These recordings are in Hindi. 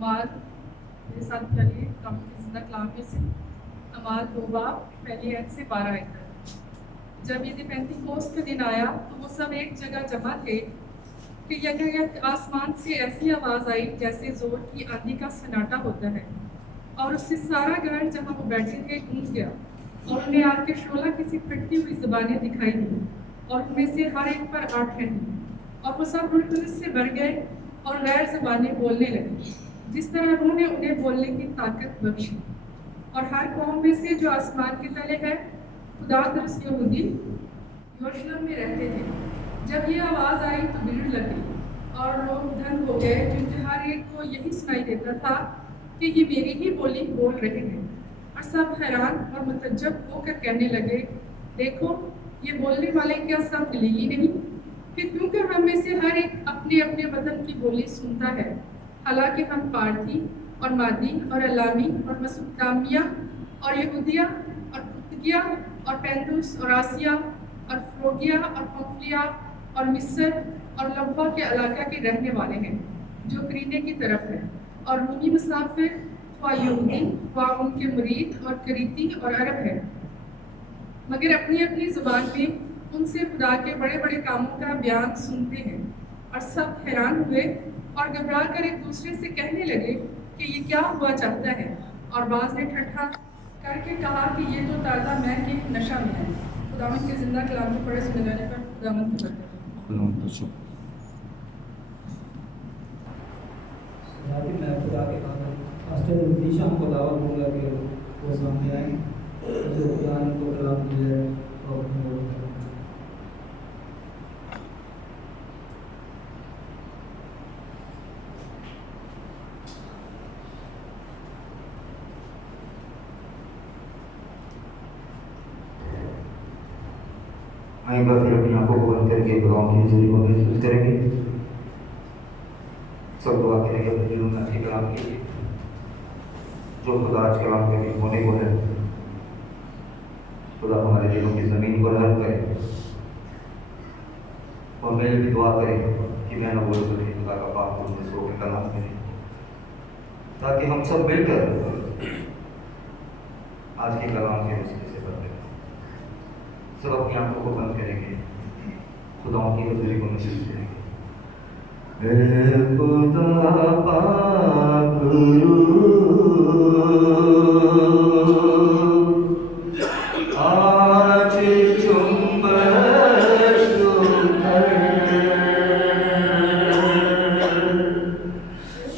अमाल मेरे साथ चलिए काफ़ी ज़िंदा कलाम में से अमाल 2 बाब पहली आयत से 12 आयत तक। जब यदि पेंतीकोस्त का दिन आया तो वो सब एक जगह जमा थे कि यकायक आसमान से ऐसी आवाज़ आई जैसे ज़ोर की आंधी का सन्नाटा होता है, और उससे सारा घर जहाँ वो बैठे थे गूंज गया, और उन्हें आके शोला किसी फटती हुई ज़बानें दिखाई दी, और उनमें से हर एक पर 8 ठहरी, और वो सब रूह कुदस से भर गए और गैर ज़बानें बोलने लगी, जिस तरह रूह ने उन्हें बोलने की ताकत बख्शी। और हर कौम में से जो आसमान के तले है खुदा तरस यहूदी यरूशलेम में रहते थे। जब ये आवाज़ आई तो भीड़ लग गई और लोग दंग हो गए, क्योंकि हर एक को यही सुनाई देता था कि ये मेरी ही बोली बोल रहे हैं। और सब हैरान और मुतज्जब होकर कहने लगे, देखो ये बोलने वाले क्या सब गलीली नहीं? कि क्योंकि हम में से हर एक अपने अपने वतन की बोली सुनता है, हालांकि हम पारथी और मादी और अलामी और मसुतामिया और यहूदिया और पुतगिया और पेंदुस और आसिया और फ्रोगिया और पंफलिया और मिस्र और लब्बा के इलाका के रहने वाले हैं, जो करीने की तरफ है, और रूमी मुसाफिर व यहूदी व उनके मुरीद और करीती और अरब है, मगर अपनी अपनी ज़ुबान में उनसे खुदा के बड़े बड़े कामों का बयान सुनते हैं। और सब हैरान हुए और घबरा कर एक दूसरे से कहने लगे कि ये क्या हुआ चाहता है। और बाज़ ने ठट्ठा करके कहा कि ये तो ताज़ा मैं के नशा में है। खुदावंद के ज़िंदा कलाम को पढ़े सुने जाने पर खुदावंद की बरकत। मैं खुदा के पास्टर निशा को दावत दूंगा कि वो सामने आए जो खुदा ने को कलाम दिया है और एक बार फिर अपनी आंखों को बंद करके खुदा की हज़ूरी को महसूस करेंगे। सब दुआ करेंगे अपने दिलों में अच्छे कलाम के लिए, जो खुदा आज कलाम करके होने को है। खुदा हमारे दिलों की ज़मीन को नरम करे, और मैं भी दुआ करें कि मैं न बोल सके खुदा का पाक मुझे सो के कलाम करें, ताकि हम सब मिलकर आज के कलाम के मुस्किल से बढ़ते हैं। सब अपनी आंखों को बंद करेंगे, खुदा की हज़ूरी को महसूस करेंगे। खुदा पाक आज चुंबश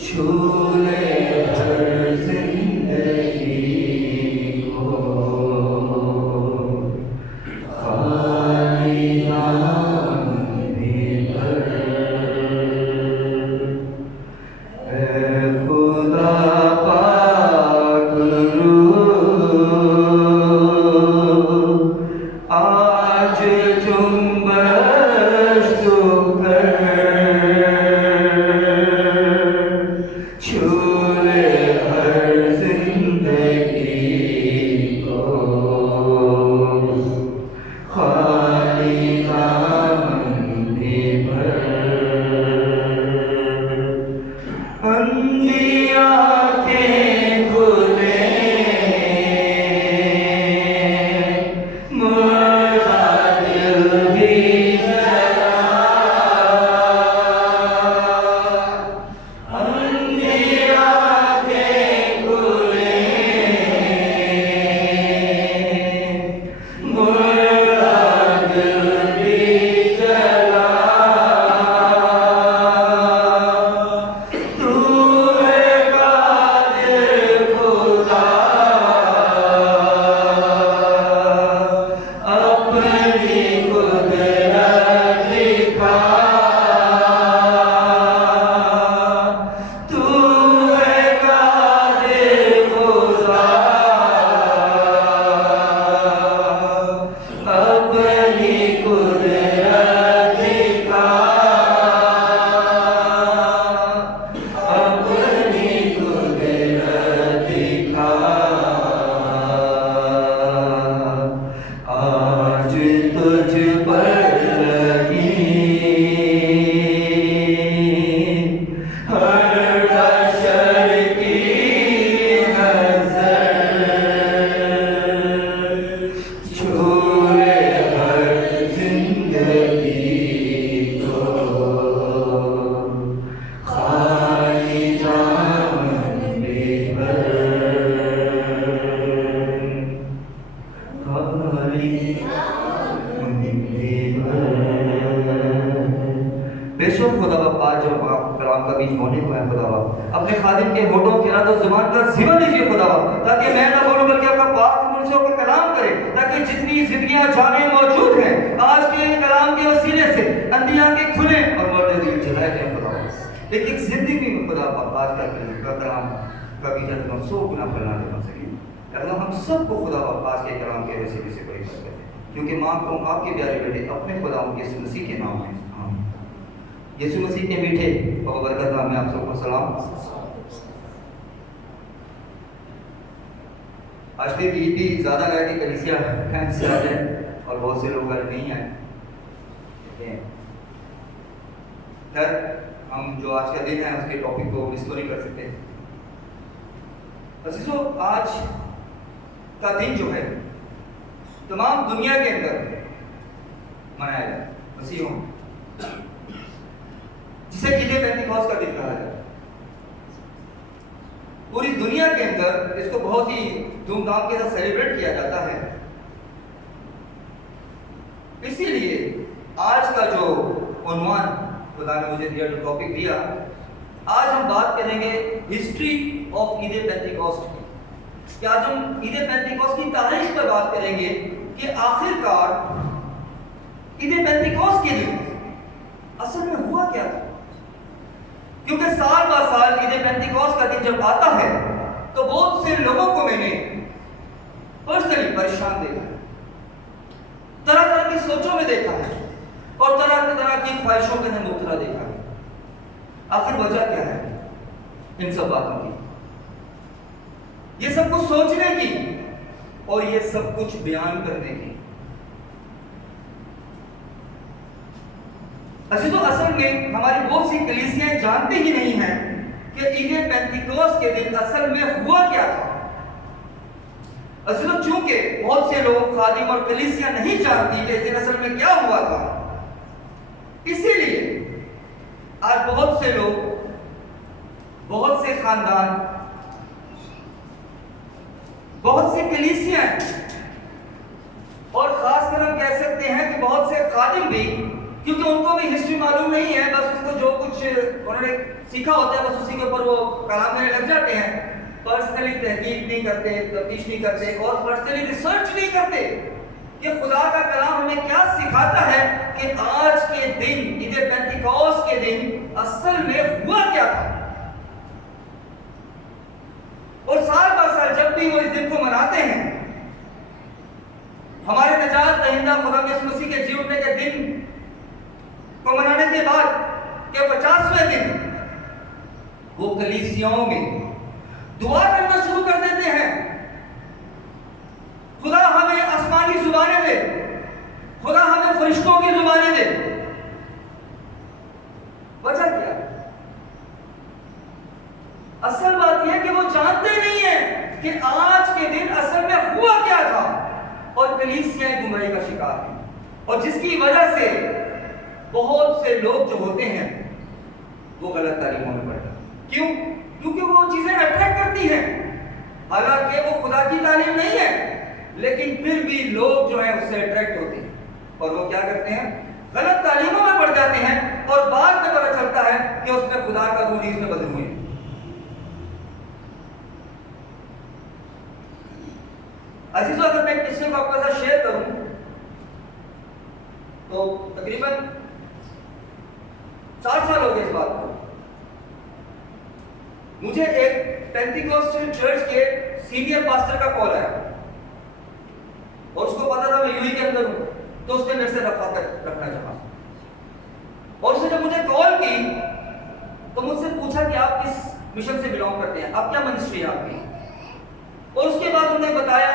छूले हर जिंदगी को, खुदावा, अपने खादिम के होठों की तो जुबान का जिम्मा लीजिए खुदावा, ताकि मैं ना बोलूं बल्कि आपका पाक मुझसे होकर कलाम करे, ताकि जितनी जिंदगियां जाने मौजूद हैं आज के कलाम के वसीले से अंधियां के खुले और मर्दे दिल जलाए जाए खुदावा। एक एक जिंदगी में खुदा आज का कलाम कभी जब हम 100 गुना फैलाने बन सके, अगर हम सबको खुदा आज के कलाम के वसीले से बड़ी कर दें, क्योंकि मांगता हूं आपके प्यारे बेटे अपने खुदा यीशु मसीह के नाम में, यीशु मसीह के मीठे और बरकत नाम में आप सबको सलाम। आज की ईद भी ज़्यादा है कि कलीसिया फैंस से आ जाए और बहुत से लोग घर नहीं आए। खैर हम जो आज का दिन है उसके टॉपिक को मिस तो नहीं कर सकते। अजीजों, आज का दिन जो है तमाम दुनिया के अंदर मनाया जाए मसीहों, जिसे ईद पेंतिकोस्त का दिन कहा जाए। पूरी दुनिया के अंदर इसको बहुत ही धूमधाम के साथ सेलिब्रेट किया जाता है। इसीलिए आज का जो उन्वान खुदा ने मुझे दिया, जो टॉपिक दिया, आज हम बात करेंगे हिस्ट्री ऑफ ईद पेंतिकोस्त की। कि आज हम ईद पेंतिकोस्त की तारीख पर बात करेंगे कि आखिरकार ईद पेंतिकोस्त के दिन असल में हुआ क्या था। क्योंकि साल बा साल ईद पेंतिकोस्त का दिन जब आता है तो बहुत से लोगों को मैंने पर्सनली परेशान देखा है, तरह तरह की सोचों में देखा है और तरह तरह की ख्वाहिशों के अंदर मुब्तला देखा है। आखिर वजह क्या है इन सब बातों की? ये सब कुछ सोचने की और ये सब कुछ बयान करने की। अजीजों, असल में हमारी बहुत सी कलीसियां जानते ही नहीं हैं कि ईद पेंतिकोस्त के दिन असल में हुआ क्या था। अजीजों, चूंकि बहुत से लोग खादिम और कलीसियां नहीं जानती कि इस दिन असल में क्या हुआ था, इसीलिए आज बहुत से लोग, बहुत से खानदान, बहुत सी कलीसियां और खासकर हम कह सकते हैं कि बहुत से खादिम भी, क्योंकि उनको भी हिस्ट्री मालूम नहीं है, बस उसको जो कुछ उन्होंने सीखा होता है बस उसी के ऊपर वो कलाम देने लग जाते हैं। पर्सनली तहकीक नहीं करते, तफ्तीश नहीं करते और पर्सनली रिसर्च नहीं करते कि खुदा का कलाम हमें क्या सिखाता है कि आज के दिन ईद पेंतिकोस्त के दिन असल में हुआ क्या था। और साल बा साल जब भी वो इस दिन को मनाते हैं, हमारे निजात दहिंदा खुदा यीशु मसीह के जी उठने के दिन को मनाने के बाद के 50वें दिन वो कलीसियाओं में दुआ करना शुरू कर देते हैं, खुदा हमें आसमानी जुबानें दे, खुदा हमें फरिश्तों की जुबानें दे। वजह क्या? असल बात यह कि वो जानते नहीं है कि आज के दिन असल में हुआ क्या था और कलीसियाएं गुमराही का शिकार हैं, और जिसकी वजह से बहुत से लोग जो होते हैं वो गलत तालीमों में पड़ते हैं। क्यों? क्योंकि वो चीजें अट्रैक्ट करती हैं, हालांकि वो खुदा की तालीम नहीं है, लेकिन फिर भी लोग जो है उससे अट्रैक्ट होते हैं और वो क्या करते हैं, गलत तालीमों में पड़ जाते हैं और बाद में पता चलता है कि उसमें खुदा का रूह नहीं, उसमें बदलू है। अजीजों, अगर मैं किस्से को आपके साथ शेयर करूं तो तकरीबन 4 साल हो गए इस बात को। मुझे एक पेंतिकोस्टल चर्च के सीनियर पास्टर का कॉल आया और उसको पता था मैं यूएई के अंदर हूं, तो उसने मेरे से रफाकत रखना चाहा। और उसने जब मुझे कॉल की तो मुझसे पूछा कि आप किस मिशन से बिलोंग करते हैं, आप क्या मिनिस्ट्री है आपकी। और उसके बाद उन्होंने बताया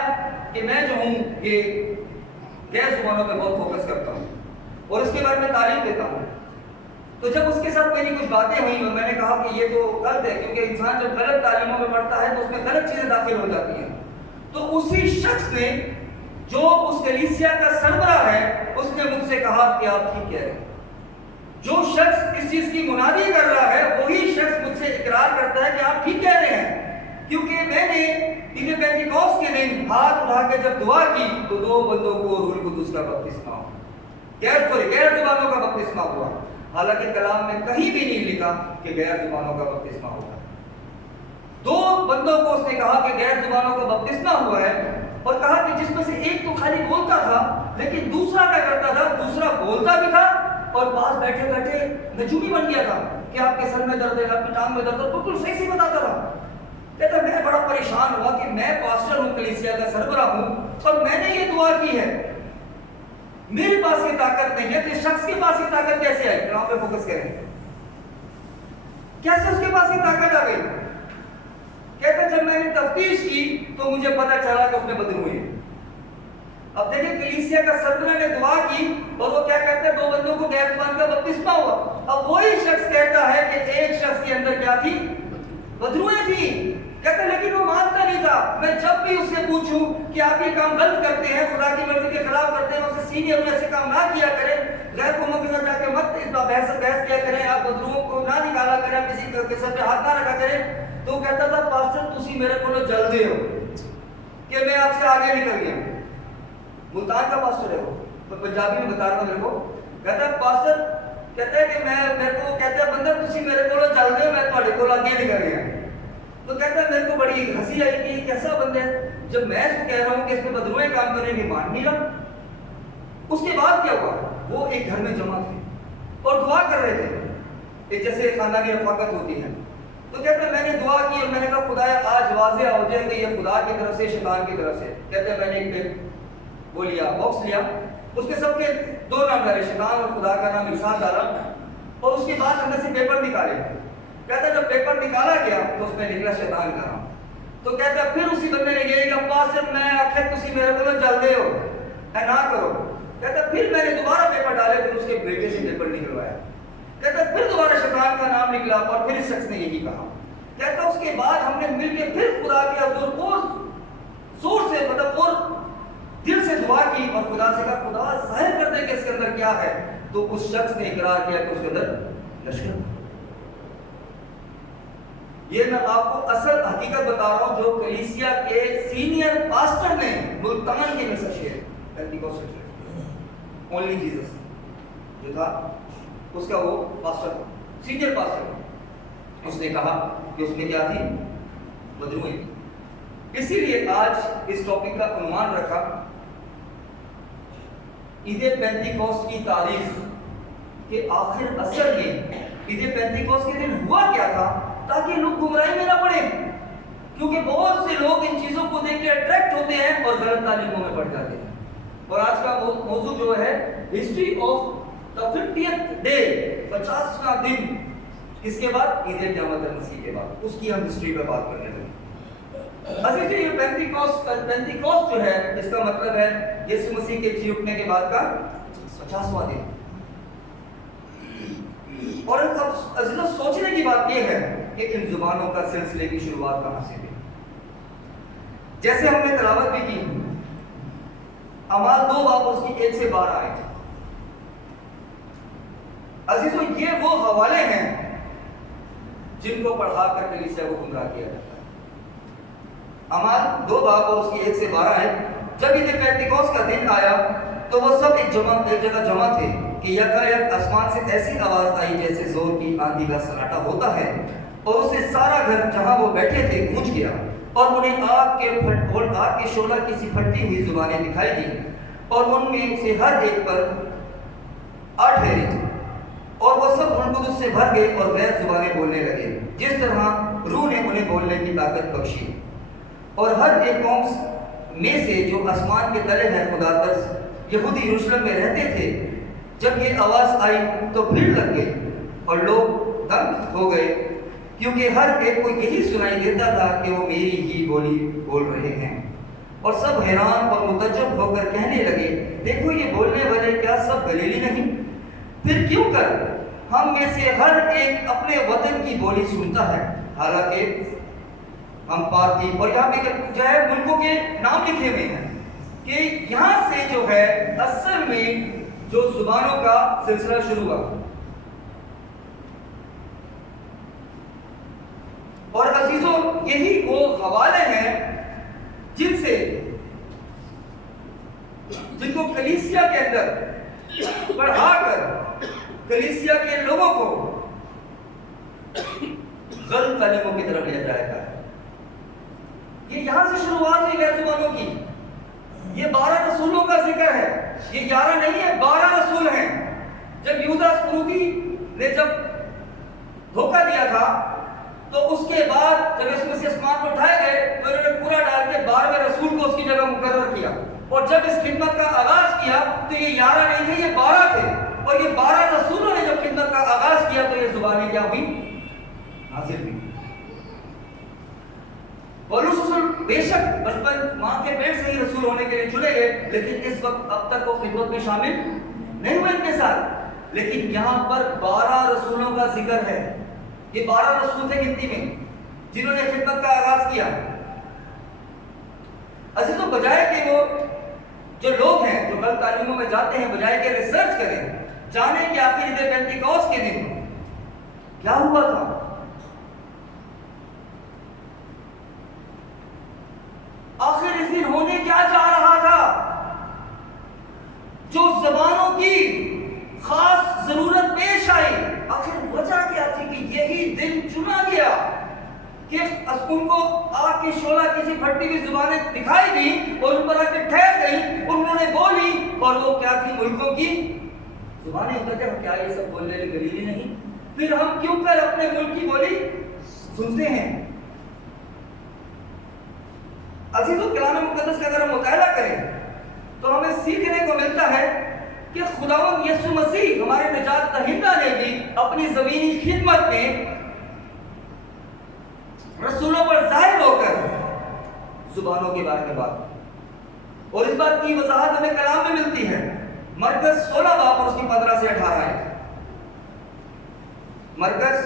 कि मैं जो हूं ये गैर जुबानों पर बहुत फोकस करता हूं और इसके बारे में तालीम देता हूं। तो जब उसके साथ मेरी कुछ बातें हुई और मैंने कहा कि ये तो गलत है, क्योंकि इंसान जब गलत तालीमों में पढ़ता है तो उसमें गलत चीजें दाखिल हो जाती हैं, तो उसी शख्स ने जो उस कलीसिया का सरबराह है उसने मुझसे कहा कि आप ठीक कह रहे हैं। जो शख्स इस चीज की मुनादी कर रहा है वही शख्स मुझसे इकरार करता है कि आप ठीक कह रहे हैं, क्योंकि मैंने ईद पेंतिकोस्त के दिन हाथ उठा के जब दुआ की तो 2 बंदों को रूह कुदूस का बपतिस्मा हुआ, गैर जुबानों का बपतिस्मा हुआ। हालांकि कलाम में कहीं भी नहीं लिखा कि गैर जुबानों का बपतिस्मा होगा। दो बंदों को उसने कहा कि गैर जुबानों का बपतिस्मा हुआ है, और कहा कि जिसमें से एक तो खाली बोलता था, लेकिन दूसरा क्या करता था, दूसरा बोलता भी था और पास बैठे बैठे नजूमी बन गया था कि आपके सर में दर्द है, आपकी टांग में दर्द है, बिल्कुल सही से बताता था। कहता मैं बड़ा परेशान हुआ कि मैं पास्टर हूं, कलीसिया का सरबराह हूं, और मैंने ये दुआ की है, मेरे पास ये ताकत नहीं है, तो इस शख्स के पास ये ताकत कैसे आई? यहाँ पे फोकस करें, कैसे उसके पास ये ताकत आ गई? कहते जब मैंने तफ्तीश की तो मुझे पता चला कि उसमें बदलू हुई। अब देखिए कलीसिया का सरबराह ने दुआ की और वो क्या कहते हैं, दो बंदों को गैर जुबान का बपतिस्मा हुआ। अब वही शख्स कहता है कि एक शख्स के अंदर क्या थी, बदलुएं थी। कहते लेकिन वो मानता नहीं था। मैं जब भी उससे पूछूं कि आप ये काम गलत करते हैं, खुदा की मर्जी के खिलाफ करते हैं, उससे सीनियर में से काम ना किया करें, गैर कौमों के साथ जाके मत इस बहस किया करें, आप बदलुओं को ना निकाला करें, किसी के सर पे हाथ ना रखा करें। तो कहता था पास्टर तुसी मेरे को जल्दी हो कि मैं आपसे आगे निकल गया। मुल्तान का पास्टर है वो, तो पंजाबी में बता रहा था मेरे को। कहता है पास्टर, कहता है कि मैं मेरे को कहता है बंदा तुसी मेरे को जल्दी हो, मैं ਤੁਹਾਡੇ ਕੋਲ आगे निकल गया। तो कहता है मेरे को बड़ी हंसी आई कि कैसा बंदा है, जब मैं इसको कह रहा हूँ कि इसमें बदलुएं काम करने नहीं मान नहीं रहा। उसके बाद क्या हुआ, वो एक घर में जमा थे और दुआ कर रहे थे, जैसे खानदानी रफाकत होती है। तो कहते हैं मैंने दुआ की और मैंने कहा खुदा आज वाज़ेह हो जाए कि ये खुदा की तरफ से शैतान की तरफ से। कहते हैं मैंने एक वो लिया, बॉक्स लिया, उसके सबके दो नाम डाले, शैतान और खुदा का नाम एक साथ डाला, और उसके बाद अंदर से पेपर निकाले। कहता है जब पेपर निकाला गया तो उसमें निकला शैतान का नाम। तो कहता है फिर उसी बंदे ने यही कहा पास्टर मैं आखिर तुसी मेरे को जल्दी हो ना करो। कहता फिर मैंने दोबारा पेपर डाले, फिर उसके बेटे से पेपर निकलवाया। कहता फिर दोबारा शैतान का नाम निकला और फिर इस शख्स ने यही कहा। कहता उसके बाद हमने मिलकर फिर खुदा के हुजूर और जोर से मतलब और दिल से दुआ की और खुदा से कहा खुदा जाहिर कर दे कि इसके अंदर क्या है। तो उस शख्स ने इकरार किया कि उसके अंदर लश्कर। ये मैं आपको असल हकीकत बता रहा हूं जो कलीसिया के सीनियर पास्टर ने मुल्तान के में शेयर पेंटिकोस्टल ओनली जीसस जो था उसका वो पास्टर सीनियर पास्टर, उसने कहा कि उसमें क्या थी, बदलुएं। इसीलिए आज इस टॉपिक का अनुमान रखा ईद पेंटिकोस्ट की तारीख के आखिर असल में ईद पेंटिकोस्ट के दिन हुआ क्या था, ताकि लोग गुमराही में ना पड़े, क्योंकि बहुत से लोग इन चीजों को देख के अट्रैक्ट होते हैं और गलत तालीमों में पड़ जाते हैं। और आज का मौजू जो है history of the 50th day, 50वां दिन, किसके बाद, ईद क़यामत मसीह के बाद, उसकी हम हिस्ट्री पे बात करने लगे। असल में ये पेंटिकोस्ट जो है इसका मतलब है यीशु मसीह के जी उठने के बाद का 50वां दिन। और अब सोचने की बात यह है कि इन जुबानों का सिलसिले की शुरुआत कहां से हुई। जैसे हमने तिलावत भी की, अमाल 2 बाब उसकी 1 से 12 आए थे। अजीजों ये वो हवाले हैं जिनको पढ़ाकर कलीसिया को गुमराह किया जाता है। अमाल 2 बाब और उसकी 1 से 12 है। जब ईद पेंटिकोस्ट का दिन आया तो वो सब एक जगह जमा थे कि यकायक आसमान से ऐसी आवाज आई जैसे जोर की आंधी का सन्नाटा होता है, और उससे सारा घर जहां वो बैठे थे गूंज गया, और उन्हें आग के शोला की सी फटती हुई जुबानें दिखाई दी, और उनमें से हर एक पर 8 ठहरी, और वो सब रुह से भर गए और गैर जुबानें बोलने लगे, जिस तरह रूह ने उन्हें बोलने की ताकत बख्शी। और हर एक कौम में से जो आसमान के तले है खुदा तरस यहूदी यरूशलेम में रहते थे, जब ये आवाज आई तो भीड़ लग गई और लोग दंग हो गए, क्योंकि हर एक को यही सुनाई देता था कि वो मेरी ही बोली बोल रहे हैं। और सब हैरान और मुतज्जब होकर कहने लगे, देखो ये बोलने वाले क्या सब गलीली नहीं? फिर क्यों कर हम में से हर एक अपने वतन की बोली सुनता है, हालांकि हम पार्टी और यहाँ पे जो है मुल्कों के नाम लिखे हुए हैं कि यहाँ से जो है असल में जो जुबानों का सिलसिला शुरू हुआ। और अजीजों यही वो हवाले हैं जिनको कलीसिया के अंदर बढ़ाकर कलीसिया के लोगों को गलत तालीमों की तरफ ले जाएगा। ये यहां से शुरुआत हुई गैर जुबानों की। ये 12 रसूलों का जिक्र है, ये 11 नहीं है, 12 रसूल हैं। जब यूदा इस्करियोती ने जब धोखा दिया था तो उसके बाद जब यीशु मसीह आसमान पर उठाए गए तो उन्होंने पूरा डाल के 12वें रसूल को उसकी जगह मुकर्रर किया। और जब इस खिदमत का आगाज किया तो ये 11 नहीं थे, ये 12 थे। और ये 12 रसूलों ने जब खिदमत का आगाज किया तो ये जुबानें क्या हुई? नाज़िल हुई। पौलुस रसूल बेशक बचपन मां के पेट से ही रसूल होने के लिए चुने गए, लेकिन इस वक्त अब तक वो खिदमत में शामिल नहीं हुए इनके साथ। लेकिन यहां पर 12 रसूलों का जिक्र है। ये 12 रसूल थे गिनती में जिन्होंने खिदमत का आगाज किया। अजीजों, बजाय कि वो जो लोग हैं जो गलत तालीमों में जाते हैं, बजाय के रिसर्च करें, जाने कि आखिर ईद पेंटिकॉस्ट के दिन क्या हुआ था, आखिर इस दिन होने क्या जा रहा था, जो जबानों की खास जरूरत पेश आई, आखिर वजह क्या थी कि यही दिन चुना गया कि उनको आग की शोला किसी फटी हुई जुबानें दिखाई दी और उन पर आके ठहर गई और उन्होंने बोली। और वो क्या थी? मुल्कों की जुबानें। कहते क्या ये सब बोलने वाले गलीली नहीं? फिर हम क्यों कर अपने मुल्क की बोली सुनते हैं? अजीजों, कलाम मुकद्दस का अगर हम मुताला करें तो हमें सीखने को मिलता है कि खुदावंद यीशु मसीह हमारे निजात दहिंदा ने भी अपनी ज़मीनी खिदमत में रसूलों पर जाहिर होकर जुबानों के बारे में बात। और इस बात की वजाहत हमें कलाम में मिलती है। मरकज़ 16 बाब और उसकी 15 से 18 है। मरकज़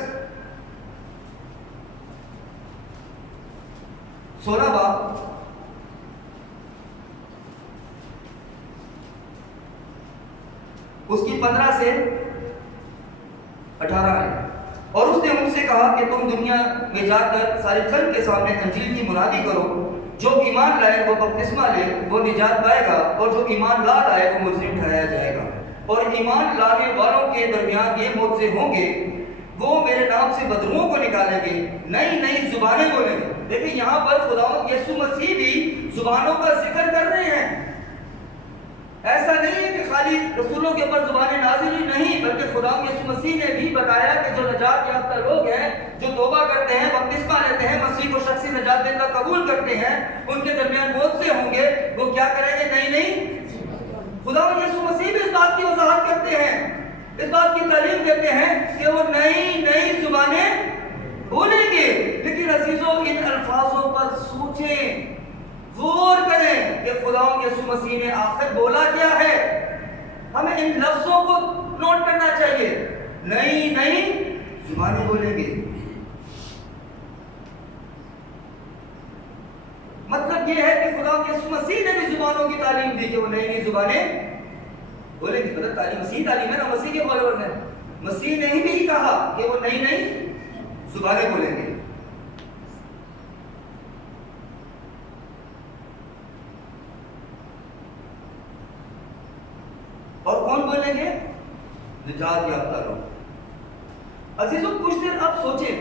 16 बाब उसकी 15 से 18 है। और उसने मुझसे कहा कि तुम दुनिया में जाकर सारे खल्क के सामने अंजील की मुनादी करो। जो ईमान लाए वो बपतिस्मा ले, वो निजात पाएगा, और जो ईमान ला लाए वो मुजरिम ठहराया जाएगा। और ईमान लाने वालों के दरमियान ये मौजे होंगे, वो मेरे नाम से बदरुओं को निकालेंगे, नई नई जुबानें बोलेंगे। देखिए, यहाँ पर खुदावंद यीशु मसीह भी जुबानों का जिक्र कर रहे हैं। ऐसा नहीं है कि खाली रसूलों के ऊपर जुबानें नाज़िल ही नहीं, बल्कि खुदा यीशु मसीह ने भी बताया कि जो नजात याफ्ता लोग हैं, जो तौबा करते हैं, बपतिस्मा लेते हैं, मसीह को शख्सी नजात देना कबूल करते हैं, उनके दरमियान मौत से होंगे। वो क्या करेंगे? नहीं नहीं, खुदा यीशु मसीह भी इस बात की वजाहत करते हैं, इस बात की तालीम देते हैं कि वो नई नई जुबानें बोलेंगे। लेकिन अजीजों, इन अल्फाजों पर सोचें, गौर करें कि खुदा यीशु मसीह ने आखिर बोला क्या है। हमें इन लफ्जों को नोट करना चाहिए। नई नई जुबानें बोलेंगे, मतलब यह है कि खुदा यीशु मसीह ने भी जुबानों की तालीम दी कि वो नई नई जुबानें बोलेंगे। मतलब तालीम मसीह तालीम है ना, मसीह के फॉलोअर्स हैं। मसीह ने ही भी कहा कि वो नई नई जुबानें बोलेंगे। और कौन बोलेंगे? निजात याफ्ता लोग। अजीजों, कुछ देर आप सोचें,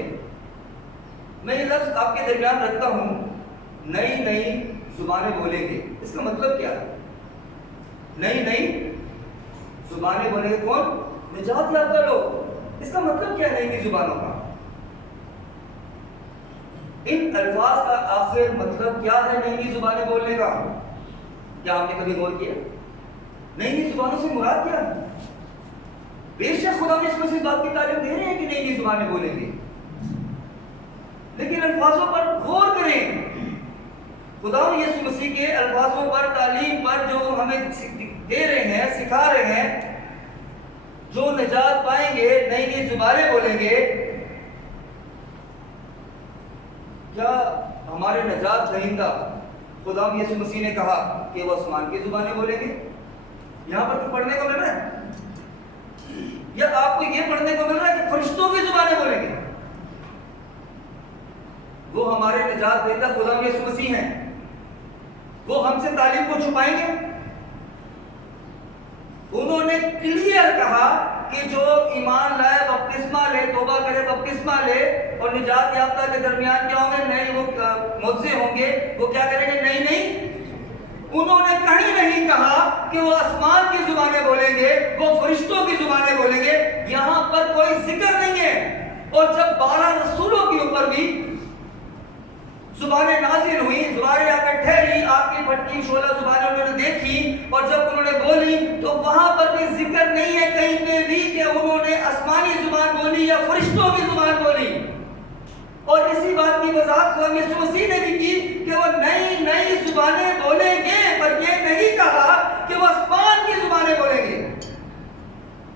मैं ये लफ्ज आपके दरमियान रखता हूं, नई नई जुबानें बोलेंगे। इसका मतलब क्या है? नई नई जुबानें बोलेंगे कौन? निजात याफ्ता लोग। इसका मतलब क्या है नई नई जुबानों का? इन अल्फाज का आखिर मतलब क्या है नई नई जुबानें बोलने का? क्या आपने कभी गौर किया? नई नई जुबानों से मुराद क्या है? बेशक खुदा ने इसमें इस बात की तालीम दे रहे हैं कि नई नई जुबानें बोलेंगे, लेकिन अल्फाजों पर गौर करें। खुदा ने यीशु मसीह के अल्फाजों पर, तालीम पर जो हमें दे रहे हैं, सिखा रहे हैं, जो निजात पाएंगे, नई नई जुबानें बोलेंगे। क्या हमारे निजात दहिंदा खुदा यीशु मसीह ने कहा कि वो आसमान की जुबानें बोलेंगे? यहां पर तो पढ़ने को मिल रहा है, या आपको यह पढ़ने को मिल रहा है कि फरिश्तों की जुबानें बोलेंगे? वो हमारे निजात देता खुदा यीशु मसीह हैं, वो हमसे तालीम को छुपाएंगे? उन्होंने क्लियर कहा कि जो ईमान लाए, बपतिस्मा ले, तौबा करे, बपतिस्मा ले और निजात याफ्ता के दरमियान क्या होंगे, नए वो मुआवजे होंगे, वो क्या करेंगे, नहीं। उन्होंने कहीं नहीं कहा कि वो आसमान की जुबानें बोलेंगे, वो फरिश्तों की जुबानें बोलेंगे, यहां पर कोई जिक्र नहीं है। और जब 12 रसूलों के ऊपर भी जुबानें नाजिल हुई, जुबानें आकर ठहरी, आपकी फटकी शोला जुबानें उन्होंने देखी और जब उन्होंने बोली तो वहां पर भी जिक्र नहीं है कहीं पे भी कि उन्होंने आसमानी जुबान बोली या फरिश्तों की जुबान बोली। और इसी बात की वजाहत खुदा यीशु मसीह ने भी की कि वो नई जुबानें बोलेंगे, पर ये नहीं कहा कि वो आसमान की जुबानें बोलेंगे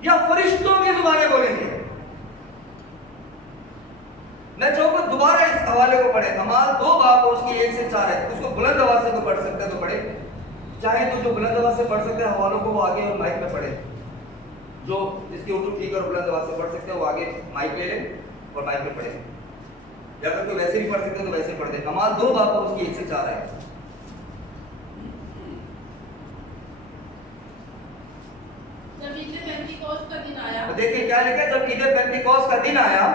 या फरिश्तों की जुबानें बोलेंगे। मैं चाहूंगा दोबारा इस हवाले को पढ़े, अमाल 2 बाब और उसकी 1 से 4 है। उसको बुलंद आवाज से कोई पढ़ सकते हैं तो पढ़े, चाहे तो जो बुलंद आवाज से पढ़ सकते हैं हवालों को वो आगे और माइक पे पढ़े, जो जिसकी उर्दू ठीक और बुलंद आवाज से पढ़ सकते हैं वो आगे माइक ले ले और माइक पे पढ़े, या अगर कोई वैसे भी पढ़ सकते हैं तो वैसे पढ़ दे। अमाल 2 बाब और उसकी 1 से 4 है। जब ईद पेंतिकोस्त का दिन आया, तो देखिए क्या लिखा है, जब ईद पेंतिकोस्त का दिन आया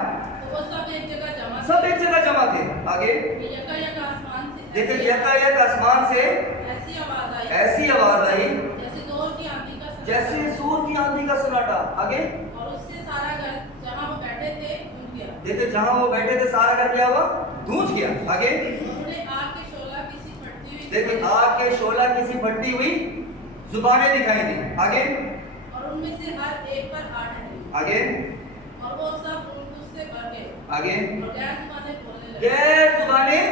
तो वो सब एक जगह जमा थे। आगे यकायक आसमान से, देखिए यकायक आसमान से ऐसी आवाज आई जैसे जोर की आंधी का सन्नाटा, जैसे जोर की आंधी का सन्नाटा। आगे और उससे सारा घर जहां वो बैठे थे गूंज गया। देखिए जहां वो बैठे थे सारा घर क्या हुआ, गूंज गया। आगे उन्होंने आग के शोला किसी फटती हुई, देखिए आग के शोला किसी फटती हुई जुबानें दिखाई दी। आगे और उनमें से हर एक पर आ ठहरी। आगे और वो सब उससे भर गए आगे और गैर जुबानें बोलने लगे। गैर जुबानें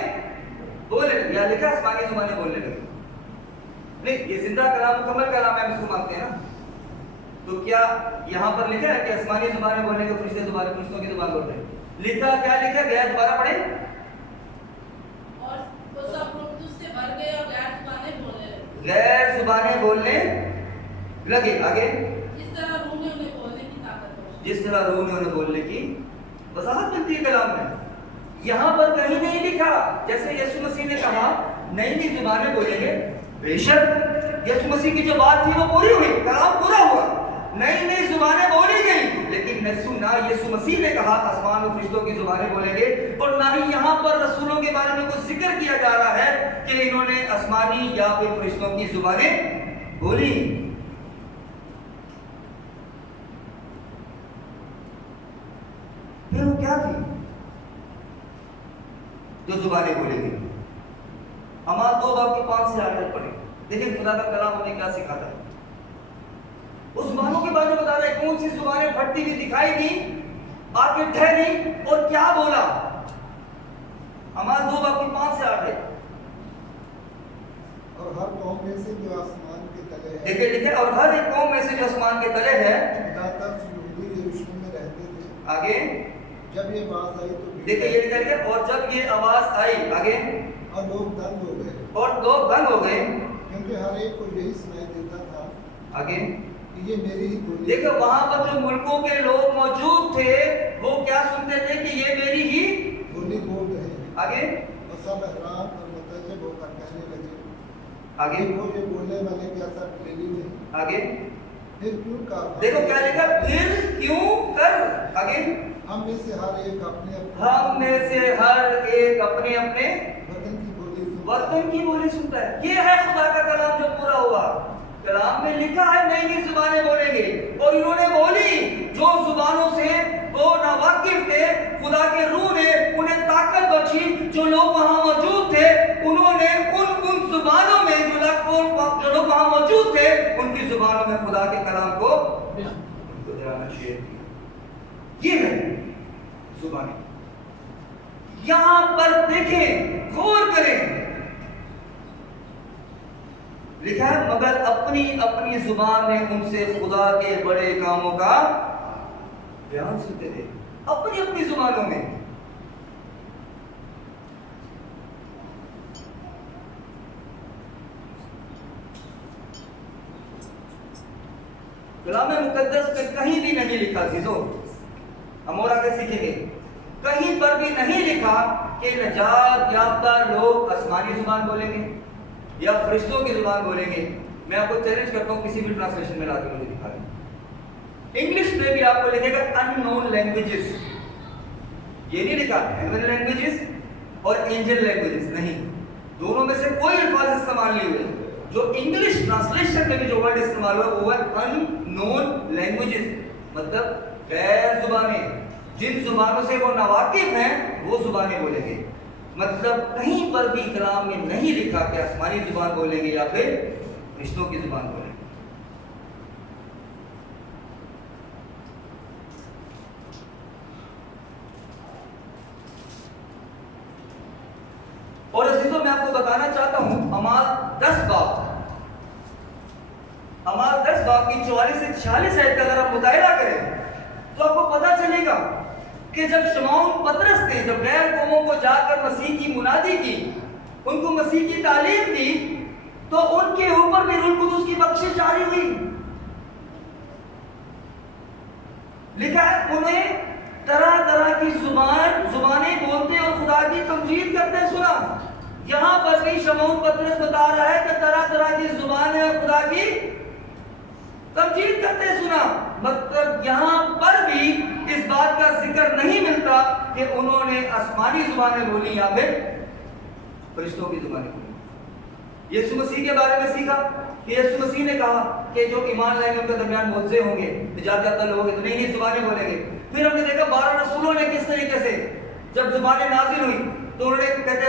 बोलने लगी, या लिखा आसमानी जुबानें बोलने लगी। नहीं, ये जिंदा कलाम मुकम्मल कलाम है, हम इसको मानते हैं ना। तो क्या यहाँ पर लिखा है कि आसमानी जुबानें बोलने को फरिश्ते जुबानें फरिश्तों की जुबान बोलते हैं? लिखा क्या लिखा गया, दोबारा पढ़े। और वो सब उससे भर गए और गैर जुबानें बोलने लगे। गैर जुबानें बोलने लगे। आगे जिस तरह रूह ने उन्हें बोलने की ताकत बख्शी। जिस तरह रूह ने उन्हें बोलने की वजाहत मिलती है कलाम में। यहाँ पर कहीं नहीं लिखा, जैसे यीशु मसीह ने कहा नई जुबानें बोलेंगे, बेशक यीशु मसीह की जो बात थी वो पूरी हुई, कलाम पूरा हुआ, नई जुबानें बोली गई, लेकिन ना यीशु मसीह ने कहा आसमान और फरिश्तों की जुबानें बोलेंगे, और ना ही यहाँ पर रसूलों के बारे में कुछ जिक्र किया जा रहा है कि इन्होंने आसमानी या फिर फरिश्तों की जुबानें बोली। फिर वो क्या थी जो जुबानें बोलेंगे? अमाल 2 बाब की 5 से 8 पढ़े, देखिए खुदा का कलाम हमें क्या सिखाता है। उस जुबानों के बारे में बता रहे कौन सी जुबानें फटती हुई दिखाई दी, आके ठहरी और क्या बोला। अमाल 2 बाब की 5 से 8 है। और हर कौम में से जो आसमान के तले है, देखिए लिखे, और हर एक कौम में से जो आसमान के तले है, यरूशलेम में रहते थे। आगे जब ये आवाज आई तो देखिए ये लिखा है, और जब ये आवाज आई, आगे और लोग दंग हो गए, और लोग दंग हो गए, क्योंकि हर एक को यही सुनाई देता था आगे कि ये मेरी ही बोली। देखो वहां पर जो मुल्कों के लोग मौजूद थे वो क्या सुनते थे कि ये मेरी ही बोली बोल रहे हैं। आगे और सब हैरान और मुतज्जब होकर कहने लगे, आगे वो ये बोलने वाले क्या सब लेली नहीं, आगे फिर क्यों कर, देखो क्या लिखा, फिर क्यों कर। आगे हम में से हर एक अपने हम में से हर एक अपने अपने वतन की बोली वतन की बोली सुनता सुनता है। ये है खुदा का कलाम जो पूरा हुआ। कलाम में लिखा है नई जुबानें बोलेंगे, और इन्होंने बोली जो जुबानों से वो नावाकिफ थे, खुदा के रूह ने उन्हें ताकत बख्शी। जो लोग वहां मौजूद थे उन्होंने उन जुबानों में जो लोग वहां मौजूद थे उनकी जुबानों में खुदा के कलाम को उनको शेयर किया। ये है जुबानें। यहां पर देखें, गौर करें, लिखा है मगर अपनी अपनी जुबान में उनसे खुदा के बड़े कामों का बयान सुनते थे, अपनी अपनी जुबानों में। कलाम मुकद्दस में कहीं भी नहीं लिखा, जीजो हम और आगे सीखेंगे, कहीं पर भी नहीं लिखा कि नजात याफ्ता लोग आसमानी जुबान बोलेंगे या फरिश्तों की जुबान बोलेंगे। मैं आपको चैलेंज करता हूं किसी भी ट्रांसलेशन में लाके मुझे दिखा दें। इंग्लिश में भी आपको लिखेगा अननोन लैंग्वेजेस, ये नहीं लिखा हेवन लैंग्वेजेस और एंजल लैंग्वेजेस, नहीं, दोनों में से कोई अल्फाज इस्तेमाल नहीं हुए। जो इंग्लिश ट्रांसलेशन में भी जो वर्ड इस्तेमाल हुआ वो है अननोन लैंग्वेजेस, मतलब गैर जुबानें, जिन जुबानों से वो नावाकिफ हैं वो जुबानें बोलेंगे। मतलब कहीं पर भी कलाम में नहीं लिखा कि आसमानी जुबान बोलेंगे या फिर रिश्तों की जुबान बोलेंगे। और अजीजों मैं आपको बताना चाहता हूं अमाल 10 बाब की 44 से 46 आयत का अगर आप मुतायला करें तो आपको पता चलेगा कि जब शमौन पतरस ने जब गैर कौमों को जाकर मसीह की मुनादी की, उनको मसीह की तालीम दी, तो उनके ऊपर भी रूह कुदुस की बख्शिश जारी हुई। लिखा है उन्हें तरह तरह की जुबानें बोलते और खुदा की तमजीद करते सुना। यहां पर भी शमौन पतरस बता रहा है कि तरह तरह की जुबानें और खुदा की तमजीद करते सुना। मतलब यहां पर भी इस बात का जिक्र नहीं मिलता कि उन्होंने आसमानी जुबानें बोली या फिर फरिश्तों की जुबानें बोली। यीशु मसीह के बारे में सीखा कि यीशु मसीह ने कहा कि जो ईमान लाएंगे उनके दरमियान मुआवजे होंगे, निजात याफ्ता लोग होंगे, तो नहीं जुबानें बोलेंगे। फिर हमने देखा 12 रसूलों ने किस तरीके से जब जुबानें नाजिल हुई तो उन्होंने कहते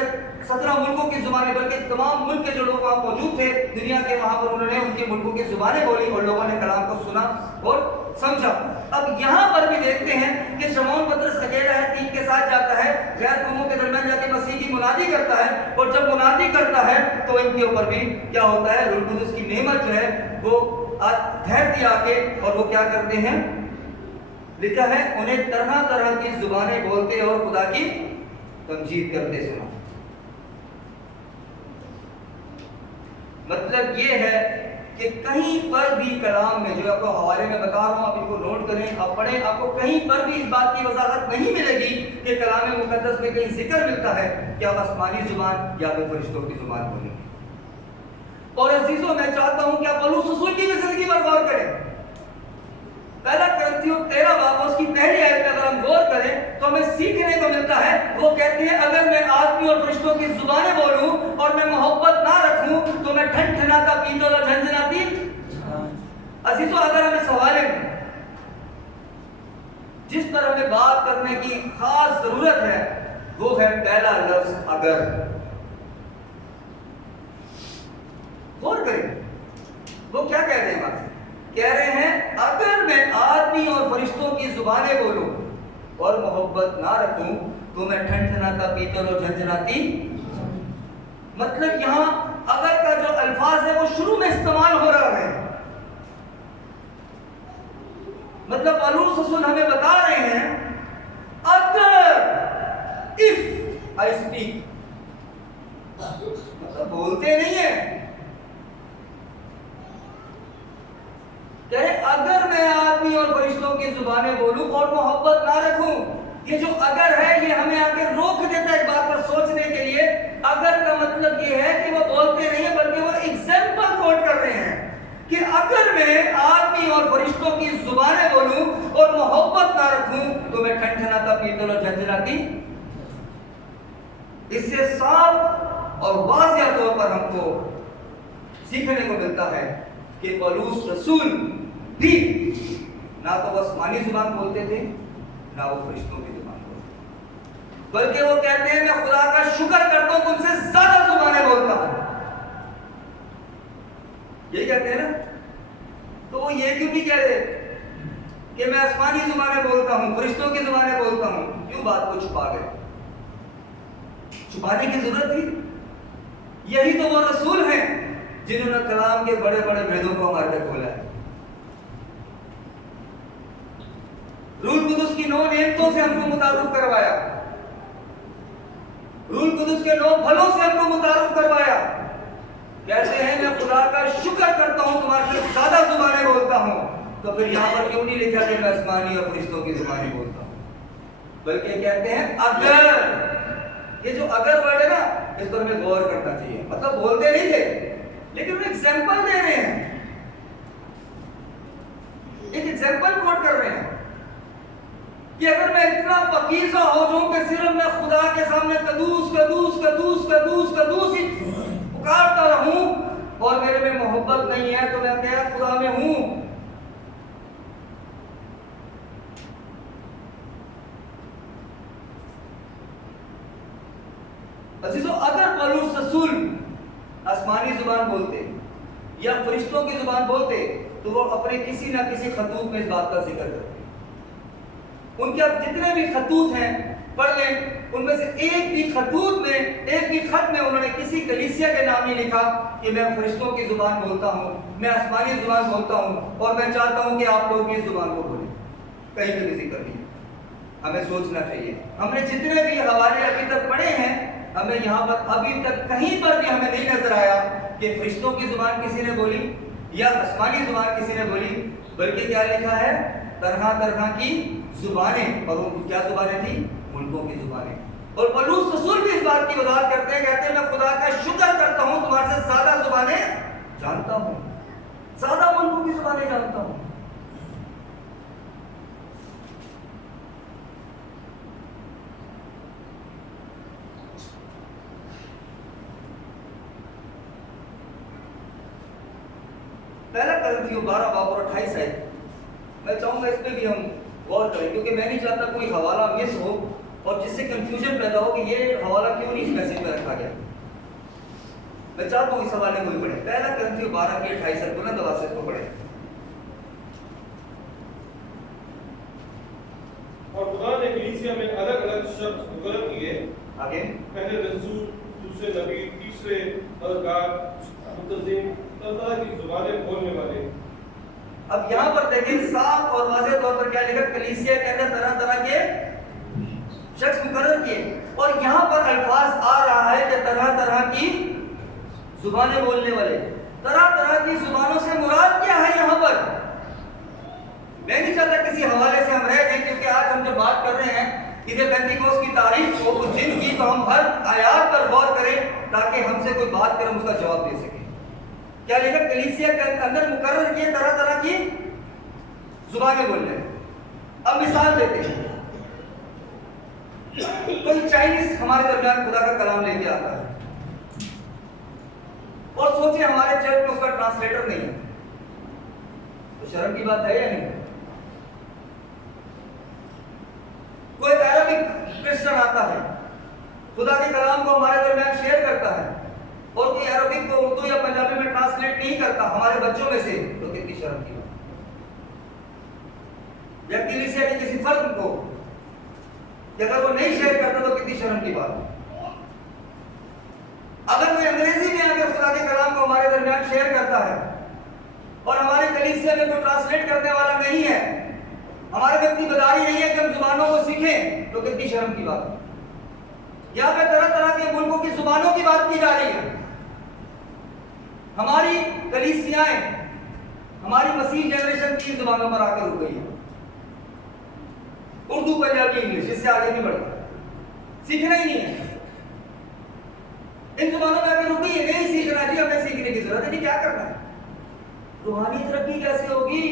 17 मुल्कों की जुबानें, बल्कि तमाम मुल्क के जो लोग वहां मौजूद थे दुनिया के, वहां पर उन्होंने उनके मुल्कों की जुबानें बोली और लोगों ने कलाम को सुना और समझा। अब यहां पर भी देखते हैं कि शमौन पतरस अकेला है, टीम के साथ जाता है, गैर कौमों के दरमियान जाके मसीह की मुनादी करता है, और जब मुनादी करता है तो इनके ऊपर भी क्या होता है, रूह कुदुस की नेमत जो है वो धैर्य आके और वो क्या करते हैं, लिखा है उन्हें तरह तरह की जुबानें बोलते और खुदा की तमजीद करते सुना। मतलब ये है कि कहीं पर भी कलाम में, जो आपको हवाले में बता रहा हूं, आप इनको नोट करें, आप पढ़ें, आपको कहीं पर भी इस बात की वजाहत नहीं मिलेगी कि कलाम मुकद्दस में कहीं जिक्र मिलता है कि आप आसमानी जुबान या फिर फरिश्तों की जुबान बोलेंगे। और अजीजों मैं चाहता हूं कि आप पौलुस रसूल की भी जिंदगी पर गौर करें। पहला कुरिन्थियों 13 बाब उसकी पहली आयत में अगर हम गौर करें तो हमें सीखने को मिलता है, वो कहते हैं अगर मैं आदमी और फरिश्तों की जुबानें बोलूं और मैं मोहब्बत ना रखूं तो मैं ठनठनाता पीतल और झंझनाती। अजीजों अगर हमें सवाल में जिस पर हमें बात करने की खास जरूरत है वो है पहला लफ्ज अगर। गौर करें वो क्या कह रहे हैं, बात कह रहे हैं अगर मैं आदमी और फरिश्तों की जुबानें बोलूं और मोहब्बत ना रखूं तो मैं ठनठनाता पीतल और झंझनाती। मतलब यहां अगर का जो अल्फाज है वो शुरू में इस्तेमाल हो रहा है। मतलब पौलुस रसूल हमें बता रहे हैं अगर, इफ आई स्पीक, मतलब बोलते नहीं है, कह रहे अगर मैं आदमी और फरिश्तों की जुबानें बोलूं और मोहब्बत ना रखूं। ये जो अगर है ये हमें आके रोक देता है एक बात पर सोचने के लिए। अगर का मतलब ये है कि वो बोलते नहीं है बल्कि वो एग्जाम्पल कोट कर रहे हैं कि अगर मैं आदमी और फरिश्तों की जुबानें बोलूं और मोहब्बत ना रखूं तो मैं ठनठनाता पीतल और झंझनाती। इससे साफ और वाज़िह तौर पर हमको सीखने को मिलता है कि पौलुस रसूल भी ना तो वो आसमानी जुबान बोलते थे ना वो फरिश्तों की जुबान बोलते, बल्कि वो कहते हैं मैं खुदा का शुक्र करता हूं तुमसे ज्यादा जुबानें बोलता हूं। यही कहते हैं ना। तो वो ये क्यों नहीं कह रहे कि मैं आसमानी जुबानें बोलता हूं, फरिश्तों की जुबानें बोलता हूं? क्यों बात को छुपा गए? छुपाने की जरूरत थी? यही तो वो रसूल हैं जिन्होंने कलाम के बड़े बड़े भेदों को हमारे तक खोला है। रूह कुदुस की 9 नेमतों से हमको मुतारुफ करवाया, रूह कुदुस के 9 फलों से हमको मुतारुफ करवाया। कहते हैं मैं खुदा का शुक्र करता हूं तुम्हारे से ज्यादा जुबानें बोलता हूं। तो फिर यहां पर क्यों नहीं लिखा कि मैं आसमानी और फरिश्तों की जुबानें बोलता हूं, बल्कि कहते हैं अगर। ये जो अगर वर्ड है ना इस पर हमें गौर करना चाहिए। मतलब बोलते नहीं थे लेकिन वो एग्जाम्पल दे रहे हैं, एक एग्जाम्पल कोट कर रहे हैं कि अगर मैं इतना पकीज़ा हो जाऊं कि सिर्फ मैं खुदा के सामने कदूस कदूस कदूस कदूस कदूस ही पुकारता रहूं और मेरे में मोहब्बत नहीं है तो मैं क्या खुदा में हूं? अजीजों, अगर पौलुस रसूल आसमानी जुबान बोलते या फरिश्तों की जुबान बोलते तो वो अपने किसी ना किसी खतूत में इस बात का जिक्र करते। उनके अब जितने भी खतूत हैं पढ़ लें, उनमें से एक भी खतूत में, एक भी खत में उन्होंने किसी कलीसिया के नाम नहीं लिखा कि मैं फरिश्तों की जुबान बोलता हूँ, मैं आसमानी जुबान बोलता हूँ और मैं चाहता हूँ कि आप लोग इस जुबान को बोलें। कहीं पे भी जिक्र नहीं। हमें सोचना चाहिए, हमने जितने भी हवाले अभी तक पढ़े हैं, हमें यहाँ पर अभी तक कहीं पर भी हमें नहीं नजर आया कि फरिश्तों की जुबान किसी ने बोली या आसमानी जुबान किसी ने बोली, बल्कि क्या लिखा है? तरह तरह की जुबानें। और वो क्या जुबानें थी? मुल्कों की जुबानें। और पौलुस रसूल भी इस बात की वजाहत करते हैं, कहते हैं मैं खुदा का शुक्र करता हूँ तुम्हारे से ज्यादा जुबानें जानता हूँ, ज्यादा मुल्कों की जुबानें जानता हूँ। पहला करंथियों 12 बाब और 28 है। मैं चाहूंगा इस पे भी हम गौर करें, क्योंकि मैं नहीं चाहता कोई हवाला मिस हो और जिससे कंफ्यूजन पैदा हो कि ये हवाला क्यों नहीं इस मैसेज में रखा गया। मैं चाहता हूँ इस हवाले को भी पढ़ें। पहला करंथियों 12 के 28 को ना दवा से इसको पढ़ें। और खुदा ने कलीसिया में अलग अलग शब्द मुकर्रर किए। आगे पहले रसूल, दूसरे नबी, तीसरे अहगार, मुतज़िम, तरह की जुबानें बोलने वाले। अब यहाँ पर देखें साफ और वाज़ेह तौर पर क्या लिखा? कलीसिया के अंदर तरह तरह के शख्स मुकर्रर किए और यहाँ पर अल्फाज आ रहा है कि तरह तरह की जुबानें बोलने वाले। तरह तरह की जुबानों से मुराद क्या है यहाँ पर? मैं नहीं चाहता किसी हवाले से हम रह जाएं, क्योंकि आज हम जब बात कर रहे हैं ईद पेंतिकोस्त की तारीख को, उस दिन की, तो हम हर आयात पर गौर करें ताकि हमसे कोई बात करें उसका जवाब दे सके। क्या लिखा? कलीसिया के अंदर मुकर्रर किए तरह तरह की जुबानें बोलने। अब मिसाल देते हैं, कोई चाइनीज हमारे दरमियान खुदा का कलाम लेके आता है और सोचे हमारे चर्च में उसका ट्रांसलेटर नहीं है, तो शर्म की बात है या नहीं? कोई अरबिक क्रिश्चियन आता है, खुदा के कलाम को हमारे दरमियान शेयर करता है और कोई अरबिक को उर्दू या पंजाबी में ट्रांसलेट नहीं करता हमारे बच्चों में से, तो कितनी शर्म की बात। या कलीसिया के किसी फर्द को अगर वो नहीं शेयर करता तो कितनी शर्म की बात। अगर कोई अंग्रेजी में अगर खुदा के कलाम को हमारे दरमियान शेयर करता है और हमारे कलीसिया में कोई ट्रांसलेट करने वाला नहीं है, हमारे में इतनी बदारी नहीं है कि हम जुबानों को सीखें, तो कितनी शर्म की बात। यहाँ पे तरह तरह के मुल्कों की जुबानों की बात की जा रही है। हमारी कलीसियाएं, हमारी मसीह जनरेशन 3 जुबानों पर आकर रुक गई है, उर्दू, पंजाबी, इंग्लिश, इससे आगे नहीं बढ़ता, सीखना ही नहीं है। इन जुबानों में आकर रुक गई है, नहीं सीखना जी, हमें सीखने की जरूरत है नहीं, क्या करना है? रूहानी तरक्की कैसे होगी?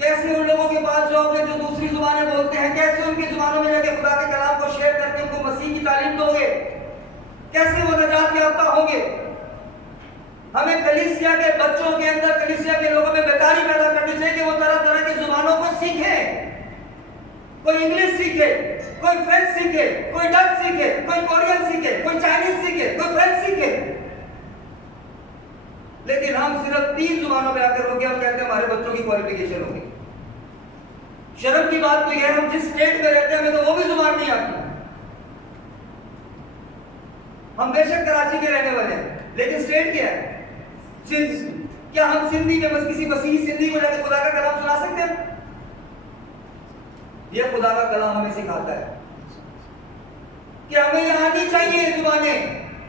कैसे उन लोगों के पास जाओगे जो दूसरी जुबानें बोलते हैं? कैसे उनकी जुबानों में जाके खुदा के कलाम को शेयर करके उनको मसीह की तालीम दोगे? कैसे वो नजात याफ्ता होंगे? हमें कलीसिया के बच्चों के अंदर, कलीसिया के लोगों में बेदारी पैदा करनी चाहिए कि वो तरह तरह की जुबानों को सीखें। कोई इंग्लिश सीखे, कोई फ्रेंच सीखे, कोई डच सीखे, कोई कोरियन सीखे, कोई चाइनीज सीखे, कोई फ्रेंच सीखे, लेकिन हम सिर्फ 3 जुबानों में आकर रुके, हम कहते हैं हमारे बच्चों की क्वालिफिकेशन होगी। शर्म की बात तो यह है, हम जिस स्टेट में रहते हैं हमें तो वो भी जुबान नहीं आती। हम बेशक कराची के रहने वाले हैं, लेकिन स्टेट क्या है? सिंध। क्या हम सिंधी में बस किसी मसीही सिंधी को जाकर खुदा का कलाम सुना सकते हैं? यह खुदा का कलाम हमें सिखाता है कि हमें ये आनी चाहिए ये जुबानें,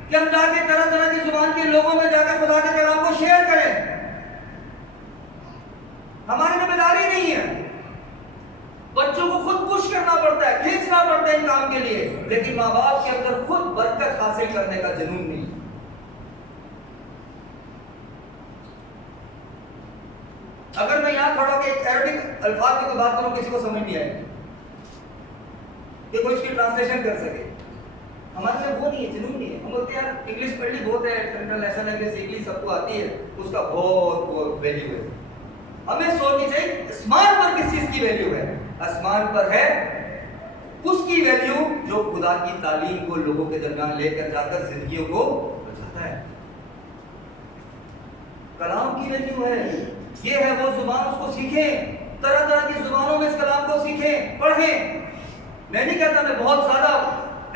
कि हम जाके तरह तरह की जुबान के लोगों में जाकर खुदा के कलाम को शेयर करें। हमारी जिम्मेदारी नहीं है, बच्चों को खुद पुश करना पड़ता है, खींचना पड़ता है इन काम के लिए, लेकिन माँ बाप के अंदर खुद बरकत हासिल करने का जुनून नहीं। अगर मैं यहां खड़ा होकर एक अरबिक अल्फाज में कोई बात करूं किसी को समझ नहीं आएगी कि कोई इसकी ट्रांसलेशन कर सके। हमारे में वो नहीं है, जुनून नहीं है। हम बोलते हैं यार इंग्लिश पढ़ ली बहुत है, इंटरनेशनल लैंग्वेज सीख ली, सबको आती है, उसका बहुत वैल्यू है। हमें सोचनी चाहिए आसमान पर किस चीज की वैल्यू है। आसमान पर है उसकी वैल्यू जो खुदा की तालीम को लोगों के दरमियान लेकर जाकर जिंदगियों को बचाता है। कलाम की वैल्यू है, ये है वो जुबान, उसको सीखें, तरह तरह की जुबानों में इस कलाम को सीखें, पढ़ें। मैं नहीं कहता मैं बहुत ज्यादा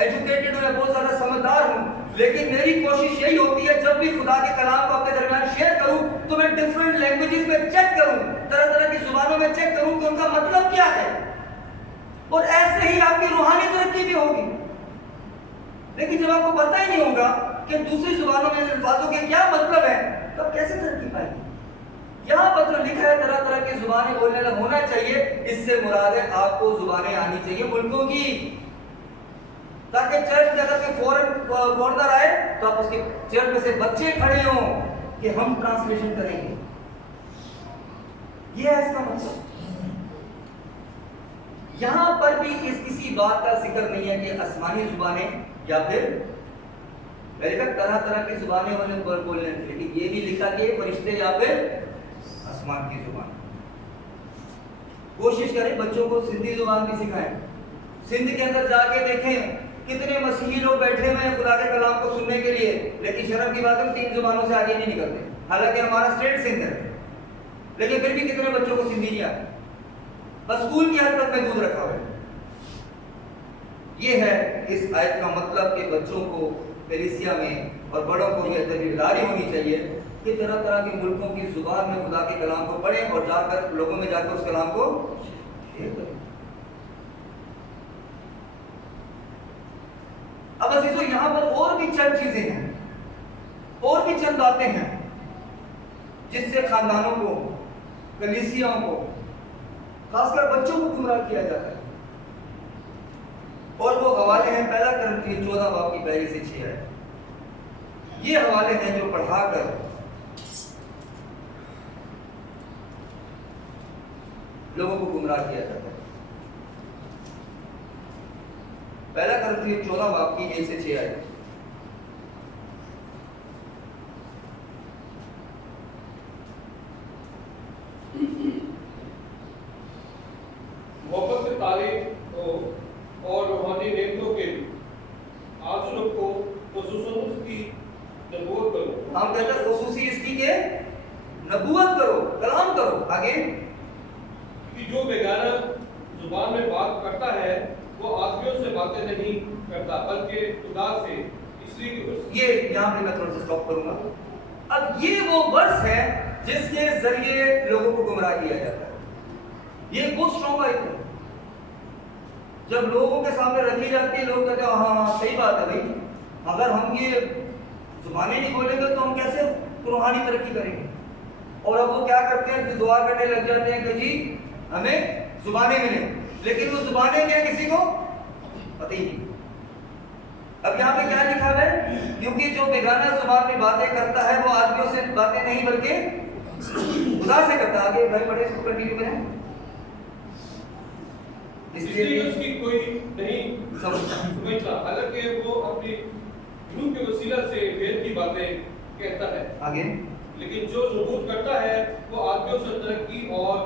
एजुकेटेड हूं या बहुत ज्यादा समझदार हूं, लेकिन मेरी कोशिश यही होती है जब भी खुदा के कलाम को अपने दरमियान शेयर करूं तो मैं डिफरेंट लैंग्वेजेस में चेक करूं, तरह तरह की जुबानों में चेक करूं कि उनका मतलब क्या है, और ऐसे ही आपकी रूहानी तरक्की भी होगी। लेकिन जब आपको पता ही नहीं होगा कि दूसरी जुबानों में अल्फाजों के क्या मतलब है, तब कैसे तरक्की पाएंगे। यहाँ पर जो लिखा है तरह तरह की जुबानें बोलने वाला होना चाहिए, इससे मुराद है आपको जुबानें आनी चाहिए मुल्कों की, ताकि चर्च में अगर कोई फॉरेन बॉर्डर आए तो आप उसके चर्च में से बच्चे खड़े हों कि हम ट्रांसलेशन करेंगे। ये है इसका मतलब। यहां पर भी किसी बात का जिक्र नहीं है कि आसमानी जुबानें या फिर तरह तरह की जुबानें वाले बोलने, लेकिन ये भी लिखा कि फरिश्ते या फिर आसमान की जुबान। कोशिश करें बच्चों को सिंधी जुबान भी सिखाएं। सिंध के अंदर जाके देखें कितने मसीही लोग बैठे हुए हैं खुदा के कलाम को सुनने के लिए, लेकिन शर्म की बात है 3 जुबानों से आगे नहीं निकलते। हालांकि हमारा स्टेट सिंध है, लेकिन फिर भी कितने बच्चों को सिंधी नहीं आती, बस स्कूल की हद तक में दूध रखा हुआ है। ये है इस आयत का मतलब कि बच्चों को कलीसिया में और बड़ों को भी तर्बियतदारी होनी चाहिए कि तरह तरह के मुल्कों की जुबान में खुदा के कलाम को पढ़ें और जाकर लोगों में जाकर उस कलाम को शेयर करें। अब अजीजों यहां पर और भी चंद चीजें हैं, और भी चंद बातें हैं जिससे खानदानों को, कलीसियाओं को, खासकर बच्चों को गुमराह किया जाता है। और वो हवाले हैं 1 कुरिन्थियों 14 बाब की 1 से 6 है। ये हवाले हैं जो पढ़ाकर लोगों को गुमराह किया जाता है। 1 कुरिन्थियों 14 बाब की 1 से 6 है। मोहब्बत से तालीम और रूहानी नेमतों के आजुल को खुसूस की नबूवत करो। हम कहते हैं खुसूसी इसकी के नबूवत करो, कलाम करो। आगे कि जो बेगाना जुबान में बात करता है वो आदमियों से बातें नहीं करता बल्कि खुदा से, इसलिए ये यहाँ पे मैं थोड़ा सा स्टॉप करूंगा। अब ये वो वर्स है जिसके जरिए लोगों को गुमराह किया जाता है। ये बहुत स्ट्रॉन्ग आयत है, जब लोगों के सामने रखी जाती है लोग कहते हैं हाँ सही बात है भाई, अगर हम ये जुबानें नहीं बोलेंगे तो हम कैसे रूहानी तरक्की करेंगे। और अब वो क्या करते हैं, दुआ करने लग जाते हैं कि जी हमें जुबानें मिले, लेकिन वो जुबानें क्या किसी को पता ही नहीं। अब यहाँ पे क्या लिखा है, क्योंकि जो बेगाना जुबान में बातें करता है वो आदमियों से बातें नहीं बल्कि खुदा से करता है। आगे भाई बड़े इसको कंटिन्यू करें। इसलिए उसकी कोई नहीं समझता, हालांकि वो अपनी रूह के वसीला से वेद की बातें कहता है। आगे लेकिन जो नबूवत करता है वो आदमियों से तरक्की और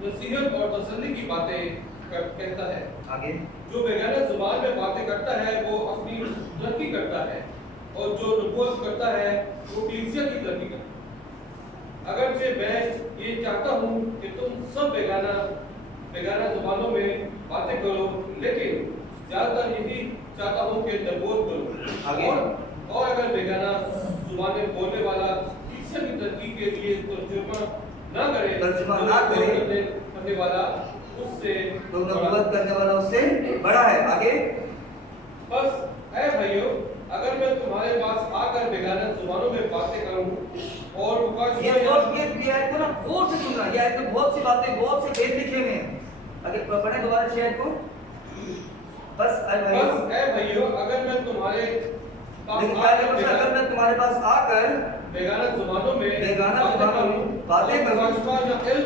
नसीहत और तसल्ली की बातें कहता है। आगे जो बेगाना जुबान में बातें करता है वो अपनी तरक्की करता है, और जो नबूवत करता है वो कलीसिया की तरक्की करता है। अगरचे मैं ये चाहता हूँ कि तुम सब बेगाना जुबानों में बातें करो, लेकिन ज्यादातर यही चाहता हूँ कि नबूवत करो। आगे और अगर बेगाना जुबानें बोलने वाला कलीसिया की तरक्की के लिए तर्जुमा ना करे, करने वाला उससे तो नबूवत करने वाला उससे बड़ा है। आगे बस ऐ भाइयों, अगर मैं तुम्हारे पास आकर बेगाना जुबानों में बातें करूं और ये आयत को ना गौर से सुनना, ये आयत में बहुत सी बातें, बहुत से भेद लिखे हुए हैं। आगे पढ़ें दोबारा 6 आयत को। बस ऐ भाइयों, अगर मैं तुम्हारे लेकिन क्या मतलब अगर मैं तुम्हारे पास आकर बेगाना जुबानों में बातें करूं,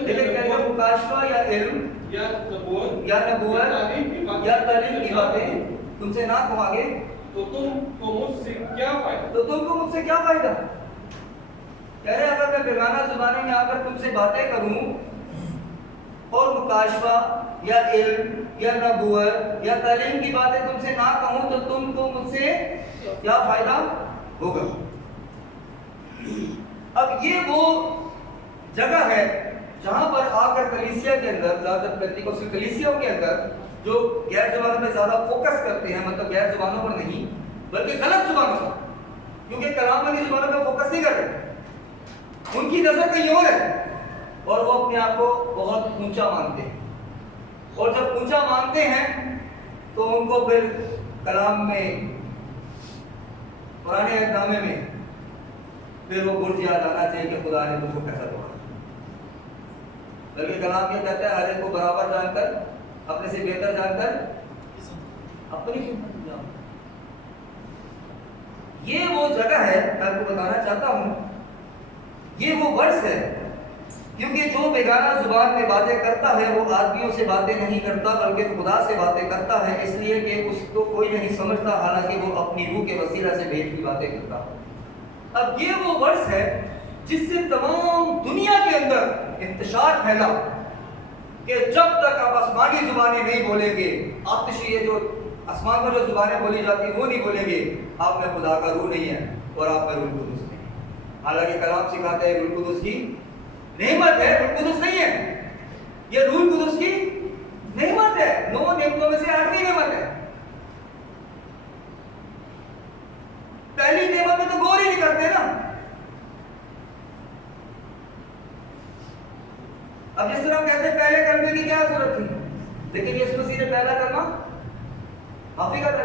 लेकिन क्या मुकाशवा या इल्म या नबूवत या तालीम की बातें तुमसे ना कहूं आगे, तो तुमको मुझसे क्या फायदा? कह रहे अगर मैं बेगाना जुबानी में आकर तुमसे बातें करूं और मुकाशवा या इल्म या नबूवत या तालीम की बातें तुमसे ना कहूं तो तुमको मुझसे क्या फायदा होगा? अब ये वो जगह है जहां पर आकर कलीसिया के अंदर, ज्यादातर पेंटिकोस्टल कलीसियाओं के अंदर जो गैर जुबानों पे ज्यादा फोकस करते हैं, मतलब गैर जुबानों पर नहीं बल्कि गलत जुबानों पर, क्योंकि कलाम वाली जुबानों पर फोकस नहीं कर रहे, उनकी नजर कहीं और है और वो अपने आप को बहुत ऊंचा मानते हैं। और जब ऊंचा मानते हैं तो उनको फिर कलाम में, पुराने नामे में फिर वो बुर्ज याद आना चाहिए कि खुदा ने तुझको कैसा तोड़ा। बल्कि कलाम ये कहता है हर एक को बराबर जानकर, अपने से बेहतर जानकर अपनी खिदमत जाओ। ये वो जगह है, मैं आपको बताना चाहता हूं, ये वो वर्ष है, क्योंकि जो बेगाना जुबान में बातें करता है वो आदमियों से बातें नहीं करता बल्कि खुदा से बातें करता है, इसलिए कि उसको कोई नहीं समझता, हालांकि वो अपनी रूह के वसीला से भेद की बातें करता है। अब ये वो वर्ष है जिससे तमाम दुनिया के अंदर इंतशार फैला कि जब तक आप आसमानी जुबानें नहीं बोलेंगे, आतिशी ये जो आसमान पर जो जुबानें बोली जाती है वो नहीं बोलेंगे, आप में खुदा का रूह नहीं है और आप में रूह कुदुस नहीं। हालांकि कलाम सिखाते हैं रूह कुदुस की नेमत है, रूह कुदुस नहीं है। ये रूह कुदुस की नेमत है, 9 नेमतों में से 8वीं नेमत है। पहली नेमत में तो गौर ही नहीं करते ना। अब जिस तरह हम कहते हैं पहले कलमे की क्या जरूरत थी, लेकिन यीशु मसीह ने पहला कलमा माफी का था।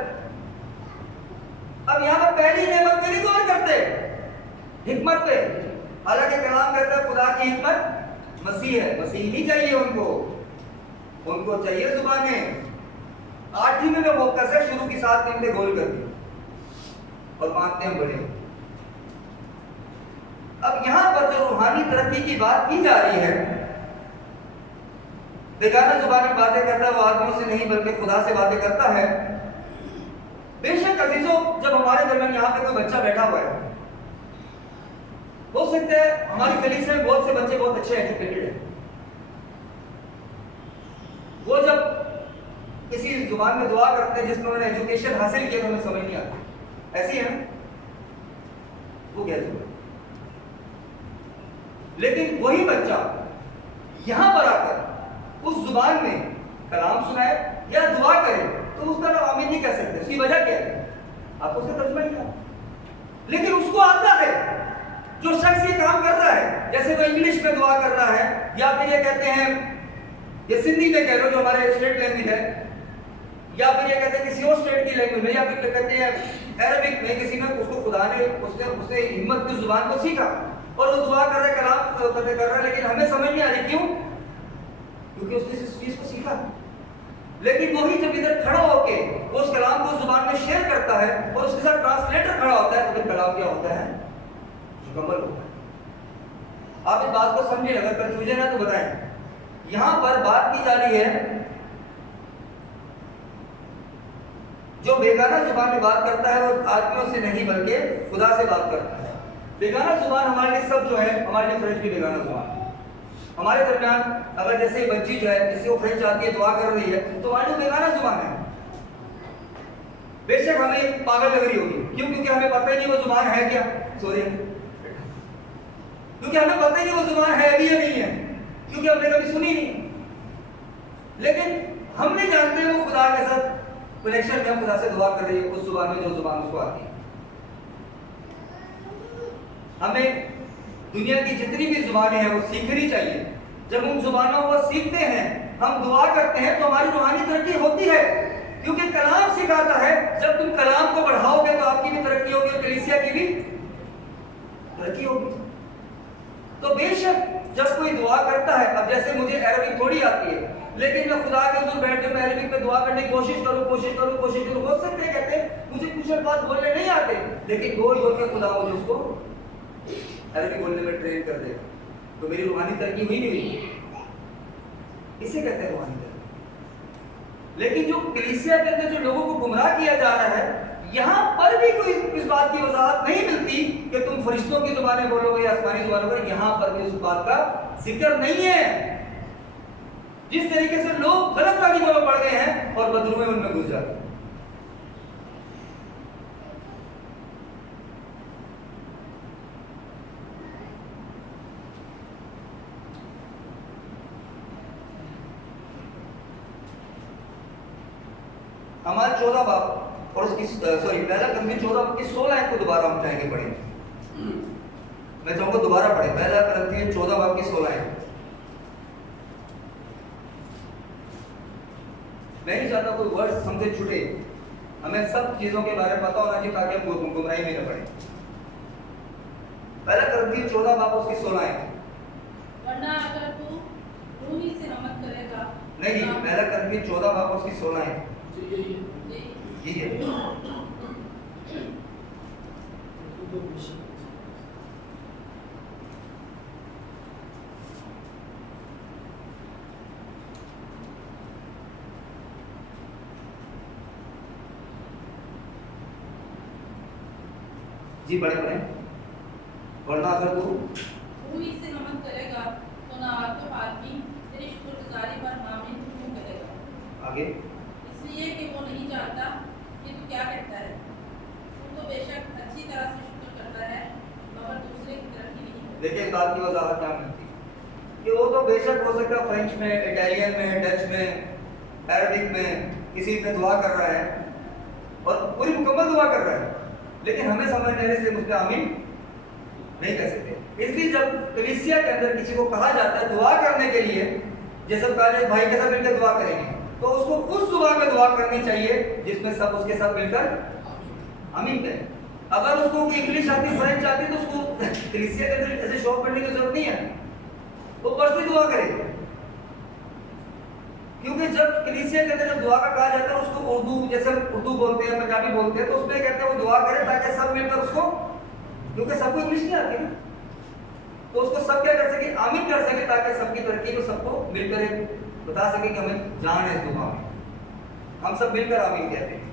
अब यहां पर पहली नेमत पे नहीं गौर करते, हिकमत पे। हालांकि कलाम कहता है खुदा की हिकमत मसीह है, मसीह नहीं चाहिए उनको चाहिए जुबानें। 8वीं में फोकस है, शुरू की 7 दिन में गोल कर दी और मानते हैं बड़े। अब यहां पर जो रूहानी तरक्की की बात की जा रही है, बेगाना जुबान में बातें करता है वो आदमियों से नहीं बल्कि खुदा से बातें करता है। बेशक अजीजों, जब हमारे दरमियान यहाँ पे कोई बच्चा बैठा हुआ है, हो सकता है हमारी कलीसिया में बहुत से बच्चे बहुत अच्छे एजुकेटेड हैं, वो जब किसी जुबान में दुआ करते हैं जिसमें उन्होंने एजुकेशन हासिल किया तो हमें समझ नहीं आती, ऐसी है ना, वो क्या जुबान। लेकिन वही बच्चा यहां पर आकर उस जुबान में कलाम सुनाए या दुआ करे तो उसका नाम आमीन नहीं कह सकते। उसकी वजह क्या है? आपको उसका तर्जुमा ही क्या, लेकिन उसको आता है। जो शख्स ये काम कर रहा है, जैसे वो इंग्लिश में दुआ कर रहा है, या फिर ये कहते हैं, ये सिंधी में कह लो जो हमारे स्टेट लैंग्वेज है, या फिर ये कहते हैं किसी और स्टेट की लैंग्वेज में, या फिर कहते हैं अरबिक में, किसी में उसको खुदा ने उसने हिम्मत की जुबान को सीखा और वो दुआ कर रहा है, कलाम कर रहा है, लेकिन हमें समझ नहीं आ रही। क्यों? क्योंकि उसने इस चीज को सीखा। लेकिन वही जब इधर खड़ा होके वो उस कलाम को जुबान में शेयर करता है और उसके साथ ट्रांसलेटर खड़ा होता है, तो फिर कलाम क्या होता है? मुकम्मल होता है। आप इस बात को समझें, अगर कंफ्यूजन है तो बताएं। यहां पर बात की जा रही है जो बेगाना जुबान में बात करता है वो आदमियों से नहीं बल्कि खुदा से बात करता है। बेगाना जुबान हमारे लिए सब जो है, हमारे लिए फ्रेंच भी बेगाना जुबान। हमारे दरमियान अगर जैसे बच्ची जो है, जिसे वो फ्रेंच आती है, दुआ कर रही है, तो हमारी बेगाना जुबान है। बेशक हमें पागल लग रही होगी, क्यों? क्योंकि हमें पता ही नहीं वो जुबान है क्या, सॉरी, क्योंकि हमें पता ही नहीं वो जुबान है भी या नहीं है, क्योंकि हमने कभी सुनी नहीं। लेकिन हम नहीं जानते वो खुदा के साथ कनेक्शन में खुदा से दुआ कर रही है उस जुबान में जो जुबान उसको आती है। हमें दुनिया की जितनी भी जुबानें हैं वो सीखनी चाहिए। जब उन जुबानों को सीखते हैं, हम दुआ करते हैं, तो हमारी रूहानी तरक्की होती है, क्योंकि कलाम सिखाता है जब तुम कलाम को बढ़ाओगे तो आपकी भी तरक्की होगी और कलीसिया की भी तरक्की होगी। तो बेशक जब कोई दुआ करता है, अब जैसे मुझे अरबिक थोड़ी आती है, लेकिन मैं खुदा के हुजूर बैठ के मैं अरबिक में दुआ करने की कोशिश करूं, हो सकता है कहते मुझे कुछ अल्फाज बोलने नहीं आते, लेकिन बोल बोल के खुदा मुझे उसको अरबी बोलने में ट्रेन कर देगा, तो मेरी रूहानी तरक्की हुई नहीं हुई? इसे कहते हैं रूहानी तरक्की। लेकिन जो कलीसिया के अंदर जो लोगों को गुमराह किया जा रहा है, यहाँ पर भी कोई इस बात की वजाहत नहीं मिलती कि तुम फरिश्तों की जुबानें बोलोगे या आसमानी जुबानों पर, यहाँ पर भी उस बात का जिक्र नहीं है। जिस तरीके से लोग गलत तालीमों में पड़ गए हैं और बदलुएं उनमें घुस जाते हैं। हमारे 14 बाब और उसकी पहला करंथी 14 बाब की 16 आयत को दोबारा हम चाहेंगे पढ़ें। मैं चाहूंगा दोबारा पढ़ें पहला करंथी 14 बाब की 16 आयत। मैं नहीं चाहता कोई वर्ड हमसे छूटे, हमें सब चीजों के बारे में पता होना चाहिए ताकि हम गुमराही में न पड़े। पहला करंथी 14 बाब उसकी 16 आयत। वरना अगर तू रूही से नमक करेगा, नहीं, पहला करंथी 14 बाब उसकी 16 आयत। ठीक है, जी बड़े बड़े। वरना अगर तू रूही से नमक करेगा तो ना तो आदमी तेरी शुक्रगुजारी पर मामिल क्यों करेगा? आगे इसलिए कि वो नहीं जानता कि तू क्या कहता है। तू तो बेशक अच्छी तरह से शुक्र करता है मगर दूसरे की तरफ ही नहीं। देखिए एक बात की वजाहत क्या मिलती है कि वो तो बेशक हो सकता है फ्रेंच में, इटालियन में, डच में, अरबिक में किसी पे दुआ कर रहा है और पूरी मुकम्मल दुआ कर रहा है, लेकिन हमें समझ लेने से मुझ पर आमीन नहीं कर सकते। इसलिए जब कलीसिया के अंदर किसी को कहा जाता है दुआ करने के लिए, जैसे कहा भाई के साथ मिलकर दुआ करेंगे, तो उसको उस जुबान में दुआ करनी चाहिए जिसमें सब उसके साथ मिलकर आमीन करें। अगर उसको इंग्लिश आती, फ्रेंच आती, तो उसको कलीसिया के अंदर ऐसे शौक करने की जरूरत नहीं है, वो पर्सनली दुआ करे। क्योंकि जब कलीसिया के अंदर दुआ का कहा जाता है, उसको उर्दू, जैसे उर्दू बोलते हैं, पंजाबी बोलते हैं, तो उसमें कहते हैं वो दुआ करे ताकि सब मिलकर उसको, क्योंकि सबको इंग्लिश नहीं आती ना, तो उसको सब क्या कर सके, आमीन कर सके, ताकि सबकी तरक्की को सबको मिलकर एक बता सके कि हमें जान है इस दुआ में, हम सब मिलकर आमीन कहते हैं।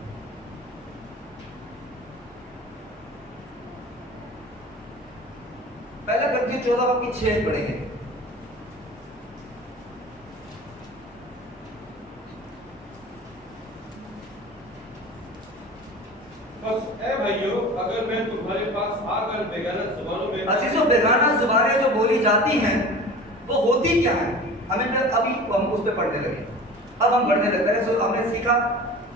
पहला करंथी 14 बाब की 6 पढ़ेंगे। बस ए भाइयों, अगर मैं तुम्हारे पास आकर बेगाना जुबानों में अजीजों, बेगाना जुबानें जो बोली जाती हैं वो होती क्या है, हमें अभी हम उस पर पढ़ने लगे। अब हम पढ़ने लग गए, हमने सीखा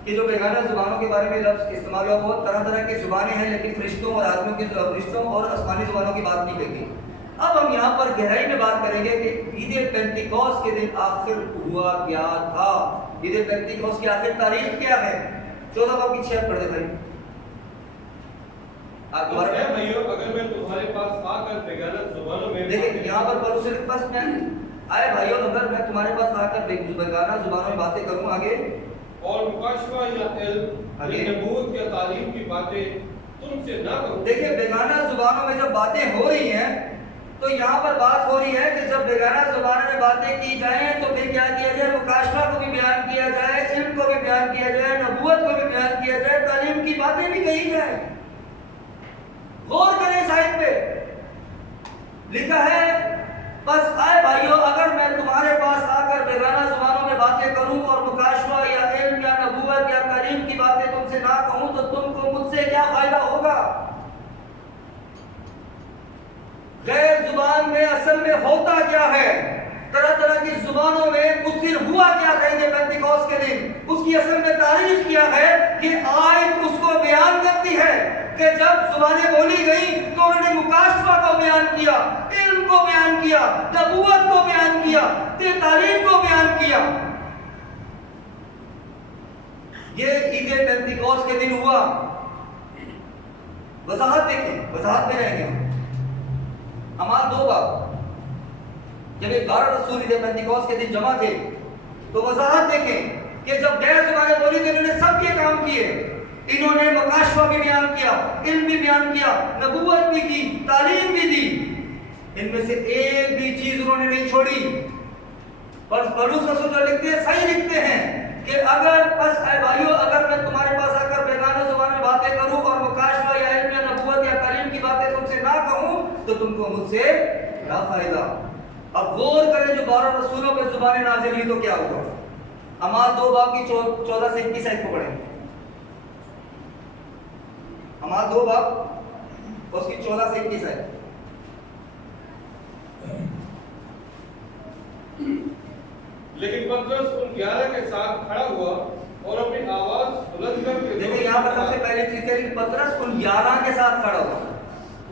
कि जो बेगाना जुबानों के बारे में लफ्ज़ इस्तेमाल हुआ, बहुत तरह तरह की जुबानें हैं, लेकिन फरिश्तों और आदमियों की, फरिश्तों और आसमानी जुबानों की बात नहीं कही। अब हम यहाँ पर गहराई में बात करेंगे कि ईद पेंतिकोस्त के दिन आखिर हुआ क्या था। ईद पेंतिकोस्त की आखिर तारीख क्या है? 14 बाब की 6 पढ़ दे भाई। भाइयों, अगर मैं तुम्हारे पास आकर बेगाना जुबानों में, देखिए यहाँ पर पढ़ो सिर्फ बस मैं आए भाइयों, अगर मैं तुम्हारे पास आकर बेगाना जुबानों में बातें करूँ आगे, और मुकाशवा या इल्म या नबूवत या तालीम की बातें तुमसे ना करूं। देखिए बेगाना जुबानों में जब बातें हो रही हैं, तो यहाँ पर बात हो रही है कि जब बेगाना जुबानों में बातें की जाएं तो फिर क्या किया जाए, मुकाशवा को भी बयान किया जाए, इल्म को भी बयान किया जाए, नबूवत को भी बयान किया जाए, तालीम की बातें भी कही जाए। गौर करें साइड पे लिखा है, बस आए भाइयों, अगर मैं तुम्हारे पास आकर बेगाना जुबानों में बातें करूं और मुकाशवा या इल्म या नबूवत या तालीम की बातें तुमसे ना कहूं, तो तुमको मुझसे क्या फायदा होगा? गैर जुबान में असल में होता क्या है? तरह तरह की जुबानों में उस दिन हुआ क्या था, ईद पेंतिकोस्त के दिन? उसकी असल में तारीफ किया है कि आयत उसको बयान करती है कि जब जुबानें बोली गई तो उन्होंने मुकाशवा को बयान किया, इल्म को बयान किया, नबूवत को बयान किया, तालीम को बयान किया। ये ईद पेंतिकोस्त के दिन हुआ। वजाहत देखें, वजाहत में रहेंगे हमारे 2 बाब। जब 12 रसूल ईद पेंतिकोस्त के दिन जमा थे, तो वजाहत देखें कि जब गैर जुबानें बोली तो इन्होंने सब ये काम किए। इन्होंने मुकाशवा भी बयान किया, इल्म भी बयान किया, नबूवत भी की, तालीम भी दी। इनमें से एक भी चीज उन्होंने नहीं छोड़ी। बस पलूस रसूल जो लिखते हैं सही लिखते हैं कि अगर बस भाइयों, अगर मैं तुम्हारे पास आकर बेगाना जुबान में बातें करूं और मुकाशवा या इल्म या नबूवत या तालीम की बातें तुमसे ना कहूं तो तुमको मुझसे क्या फायदा। अब गौर करें जो 12 रसूलों पर जुबान नाज़िल हुई तो क्या हुआ। अमाल 2 बाब की 14 से 21 आयत को पढ़ें। अमाल 2 बाब उसकी 14 से 21 आयत। लेकिन पतरस उन 11 के साथ खड़ा हुआ और अपनी आवाज बुलंद करके, देखिए यहाँ पर सबसे पहले चीज है कि पतरस उन 11 के साथ खड़ा हुआ।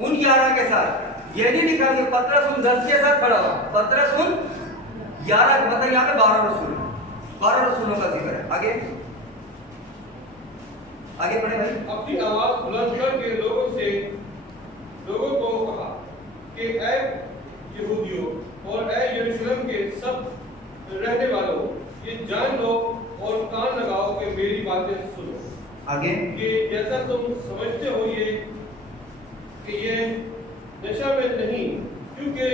उन 11 के साथ ये नहीं लिखा कि पतरस उन 10 के साथ खड़ा हुआ। पतरस उन 11 मतलब यहाँ पे 12 रसूल, 12 रसूलों का जिक्र है। आगे आगे पढ़े भाई। अपनी आवाज बुलंद करके लोगों को कहा कि ऐ यहूदियों और ऐ यरूशलेम के सब रहने वालों, ये जान लो और कान लगाओ कि मेरी बातें सुनो। आगे कि जैसा तुम समझते हो ये नशा में नहीं, क्योंकि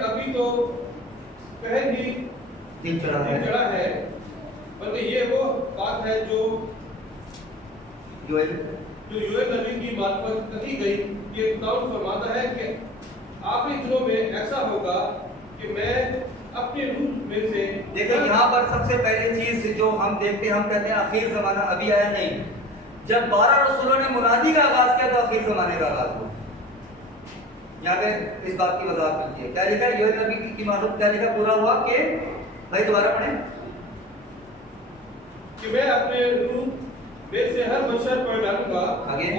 अभी तो पहल ही दिन चढ़ा है, बल्कि ये वो बात है जो यूएल नबी की मार्फत कही गई। ये खुदावंद फरमाता है कि आखिरी दिनों में ऐसा होगा कि मैं अपने रूह में से। देखिए यहाँ पर सबसे पहली चीज जो हम देखते हैं, हम कहते हैं आखिर जमाना अभी आया नहीं। जब 12 रसूलों ने मुनादी का आगाज किया तो आखिर जमाने का आगाज हुआ। यहाँ पे इस बात की वजाहत मिलती है। क्या लिखा है यूएल नबी की मार्फत, क्या लिखा पूरा हुआ कि भाई दोबारा पढ़ें कि मैं अपने रूह में से हर बशर पर डालूंगा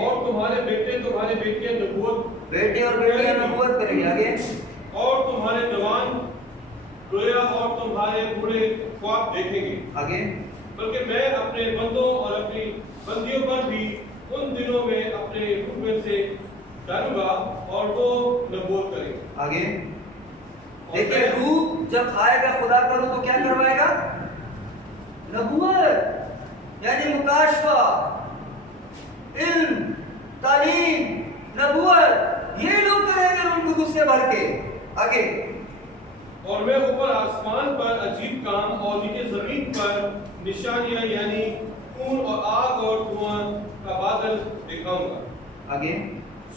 और तुम्हारे बेटियां नबूवत, बेटे और बेटियां नबूवत करेंगे। आगे और तुम्हारे जवान रोया और तुम्हारे बूढ़े ख्वाब देखेंगे। आगे बल्कि मैं अपने बंदों और अपनी बंदियों पर भी उन दिनों में अपने रूह में से डालूंगा और वो नबूवत करेंगे। आगे देखिए रूह जब आएगा खुदा का रूह तो क्या करवाएगा? नबूवत यानी मुकाशफा, इल्म, तालीम, नबूवत ये लोग करेंगे उनको गुस्से भर के। आगे और मैं ऊपर आसमान पर अजीब काम और नीचे जमीन पर निशानियां यानी खून और आग और धुआं का बादल दिखाऊंगा। आगे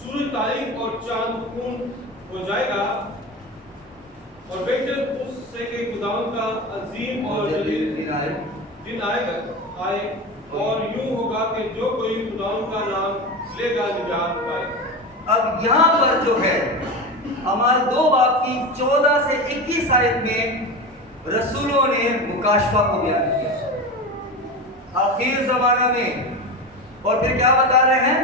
सूरज तारीख और चांद खून हो जाएगा और बेशक उससे के खुदावंद का अजीम और जलील दिन आए और यूं होगा कि जो कोई खुदावंद का नाम लेगा निजात पाएगा। अब यहाँ पर जो है हमारे 2 बाब की 14 से 21 आयत में रसूलों ने मुकाशफा को बयान किया आखिर जमाना में। और फिर क्या बता रहे हैं?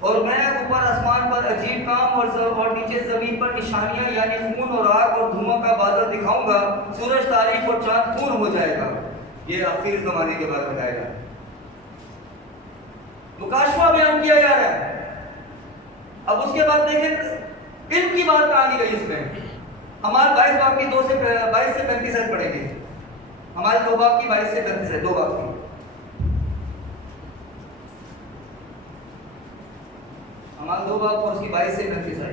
और मैं ऊपर आसमान पर अजीब काम और नीचे जमीन पर निशानियां यानी खून और आग और धुआं का बादल दिखाऊंगा। सूरज तारीख और चांद खून हो जाएगा। ये आखिर जमाने के बाद बताया जा रहा है। मुकाशफा बयान किया जा रहा है। अब उसके बाद देखें इल्म की बात कहां गई इसमें। हमारे 22 बाब की 2 से 22 से 35 तक पढ़ेंगे। हमारे 2 बाब की 22 से 35 है। 2 बाब की हमारे 2 बाब और उसकी 22 से 35 है।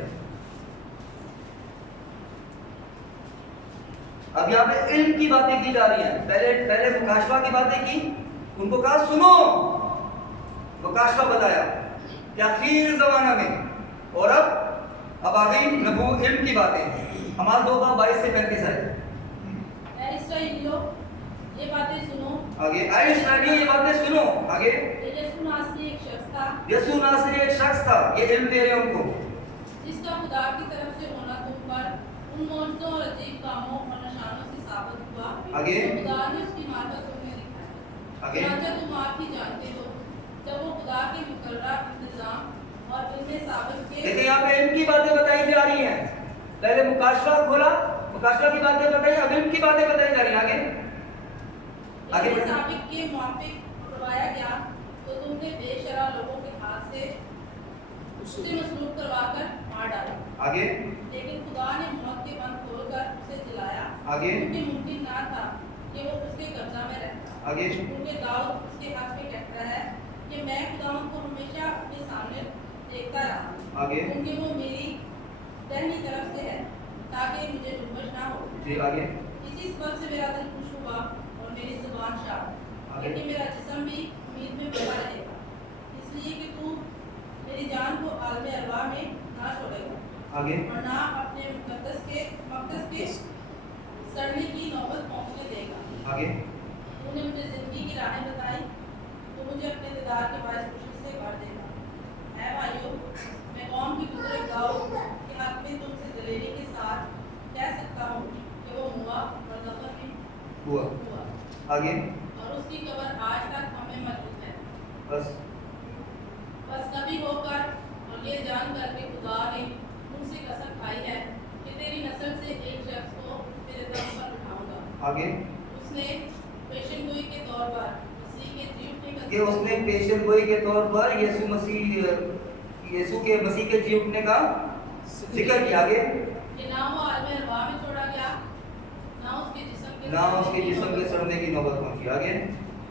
अब यहाँ पे इल्म की बातें की जा रही हैं। पहले मुकाशफा की बातें की, उनको कहा सुनो, मुकाशफा बताया कि आखिर जमाना में। और अब आ गई नबू इल्म की बातें। हमारे 2 बाब 22 से 35 है। इस्राएलियों ये बातें सुनो। आगे इस्राएलियों ये बातें सुनो। आगे यीशु नासरी एक शख्स था। यीशु नासरी एक शख्स था। ये इल्म दे रहे हैं उनको, जिसका खुदा की तरफ से होना तुम पर उन मौजज़ों और अजीब कामों और निशानों से साबित हुआ। आगे खुदा ने उसकी मार्फत तुम्हें दिखाया। आगे तुम आप ही जानते हो जब वो खुदा के मुकर्रर इंतजाम और इनमें साबित के। देखिए यहाँ पे इल्म की बातें बताई जा रही हैं। पहले मुकाशफा खोला, मुकाशफा की बातें बताई, अब इल्म की बातें बताई जा रही हैं। आगे साबित के मुआफिक करवाया गया तो तुमने बेशरा लोगों के हाथ से उसे मसलूब करवाकर मार डाला। आगे लेकिन खुदा ने मौत के बंद खोलकर उसे जिलाया। आगे क्योंकि मुमकिन ना था कि वो आगे क्योंकि दाऊद उसके हक में कहता है कि मैं खुदावंद को हमेशा अपने सामने देखता रहा आगे क्योंकि वो मेरी दाहिनी तरफ से है ताकि मुझे जुम्मन ना हो। जी आगे इसी सबब से मेरा दिल खुश हुआ और मेरी जुबान शाद आगे लेकिन मेरा जिस्म भी उम्मीद में बना रहेगा इसलिए कि तू मेरी जान को आलम अरवा में ना छोड़ेगा आगे और ना अपने मक़दस के सड़ने की नौबत पहुंचने देगा। आगे तूने मुझे जिंदगी की राहें बताई तो मुझे अपने दीदार के बायस खुशी से भर देगा। ऐ भाइयों मैं कौम की बुजुर्ग दाऊद के हक में तुमसे दलेरी के साथ कह सकता हूँ कि वो हुआ और दफन में हुआ आगे और उसकी कब्र आज तक हमें मौजूद है। बस नबी होकर और ये जानकर कि खुदा ने मुझसे कसम खाई है कि तेरी नस्ल से एक शख्स को तेरे दम पर उठाऊंगा। आगे उसने पेशेंगोई के तौर पर मसीह के जी उठने का कि उसने पेशेंगोई के तौर पर यीशु के मसीह के जी उठने का जिक्र किया। आगे कि ना वो आलम अरवा में छोड़ा गया ना उसके जिस्म के सड़ने की नौबत पहुंची। आगे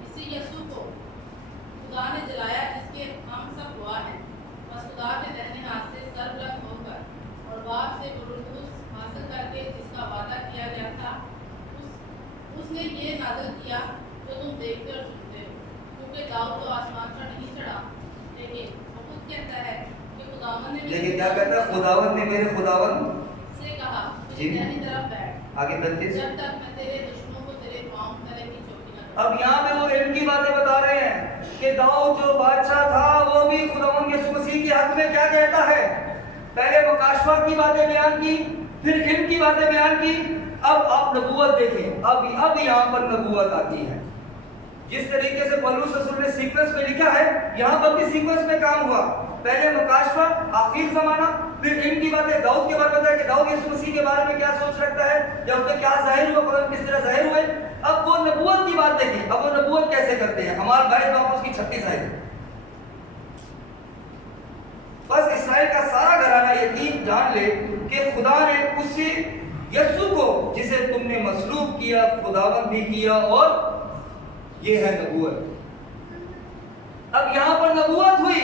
इसी यीशु को खुदा ने जलाया जिसके हम सब गवाह हैं। बस खुदा के दाहिने हाथ से सरबलंद होकर और बाप से बुरुदुस हासिल करके जिसका वादा किया गया था उसने ये नाज़िल किया जो तुम देखते और सुनते हो। क्योंकि दाऊद तो आसमान पर नहीं चढ़ा लेकिन वो खुद कहता है कि खुदावंद ने लेकिन क्या कहता है? खुदावंद ने मेरे खुदावंद से कहा जी। मेरी दाहिनी तरफ बैठ आगे 32 जब तक मैं तेरे दुश्मनों को तेरे पांव तले की चौकी न अब यहाँ पे वो इल्म की बातें बता रहे हैं कि दाऊद जो बादशाह था वो भी खुदावंद यीशु मसीह के हक में क्या कहता है। पहले मुकाशवा की बातें बयान की फिर इल्म की बातें बयान की। अब आप नबूवत देखें। अब यहाँ पर नबूवत आती है। जिस तरीके से पौलुस रसूल ने सीक्वेंस में लिखा है यहाँ पर भी सीक्वेंस में काम हुआ। पहले मुकाशवा आखिर जमाना फिर इल्म की बातें दाऊद के बारे में बताया कि दाऊद यीशु मसीह के बारे में क्या सोच रखता है या उसमें क्या जाहिर हुआ खुदा किस तरह जाहिर हुए। अब वो नबूवत की बात देखिए। अब वो नबूवत कैसे करते हैं। हमारे 22 बाप उसकी 36 आयत। बस इसराइल का सारा घराना यकीन जान ले कि खुदा ने उसी यीशु को जिसे तुमने मसलूब किया खुदावंद भी किया और ये है नबूवत। अब यहां पर नबूवत हुई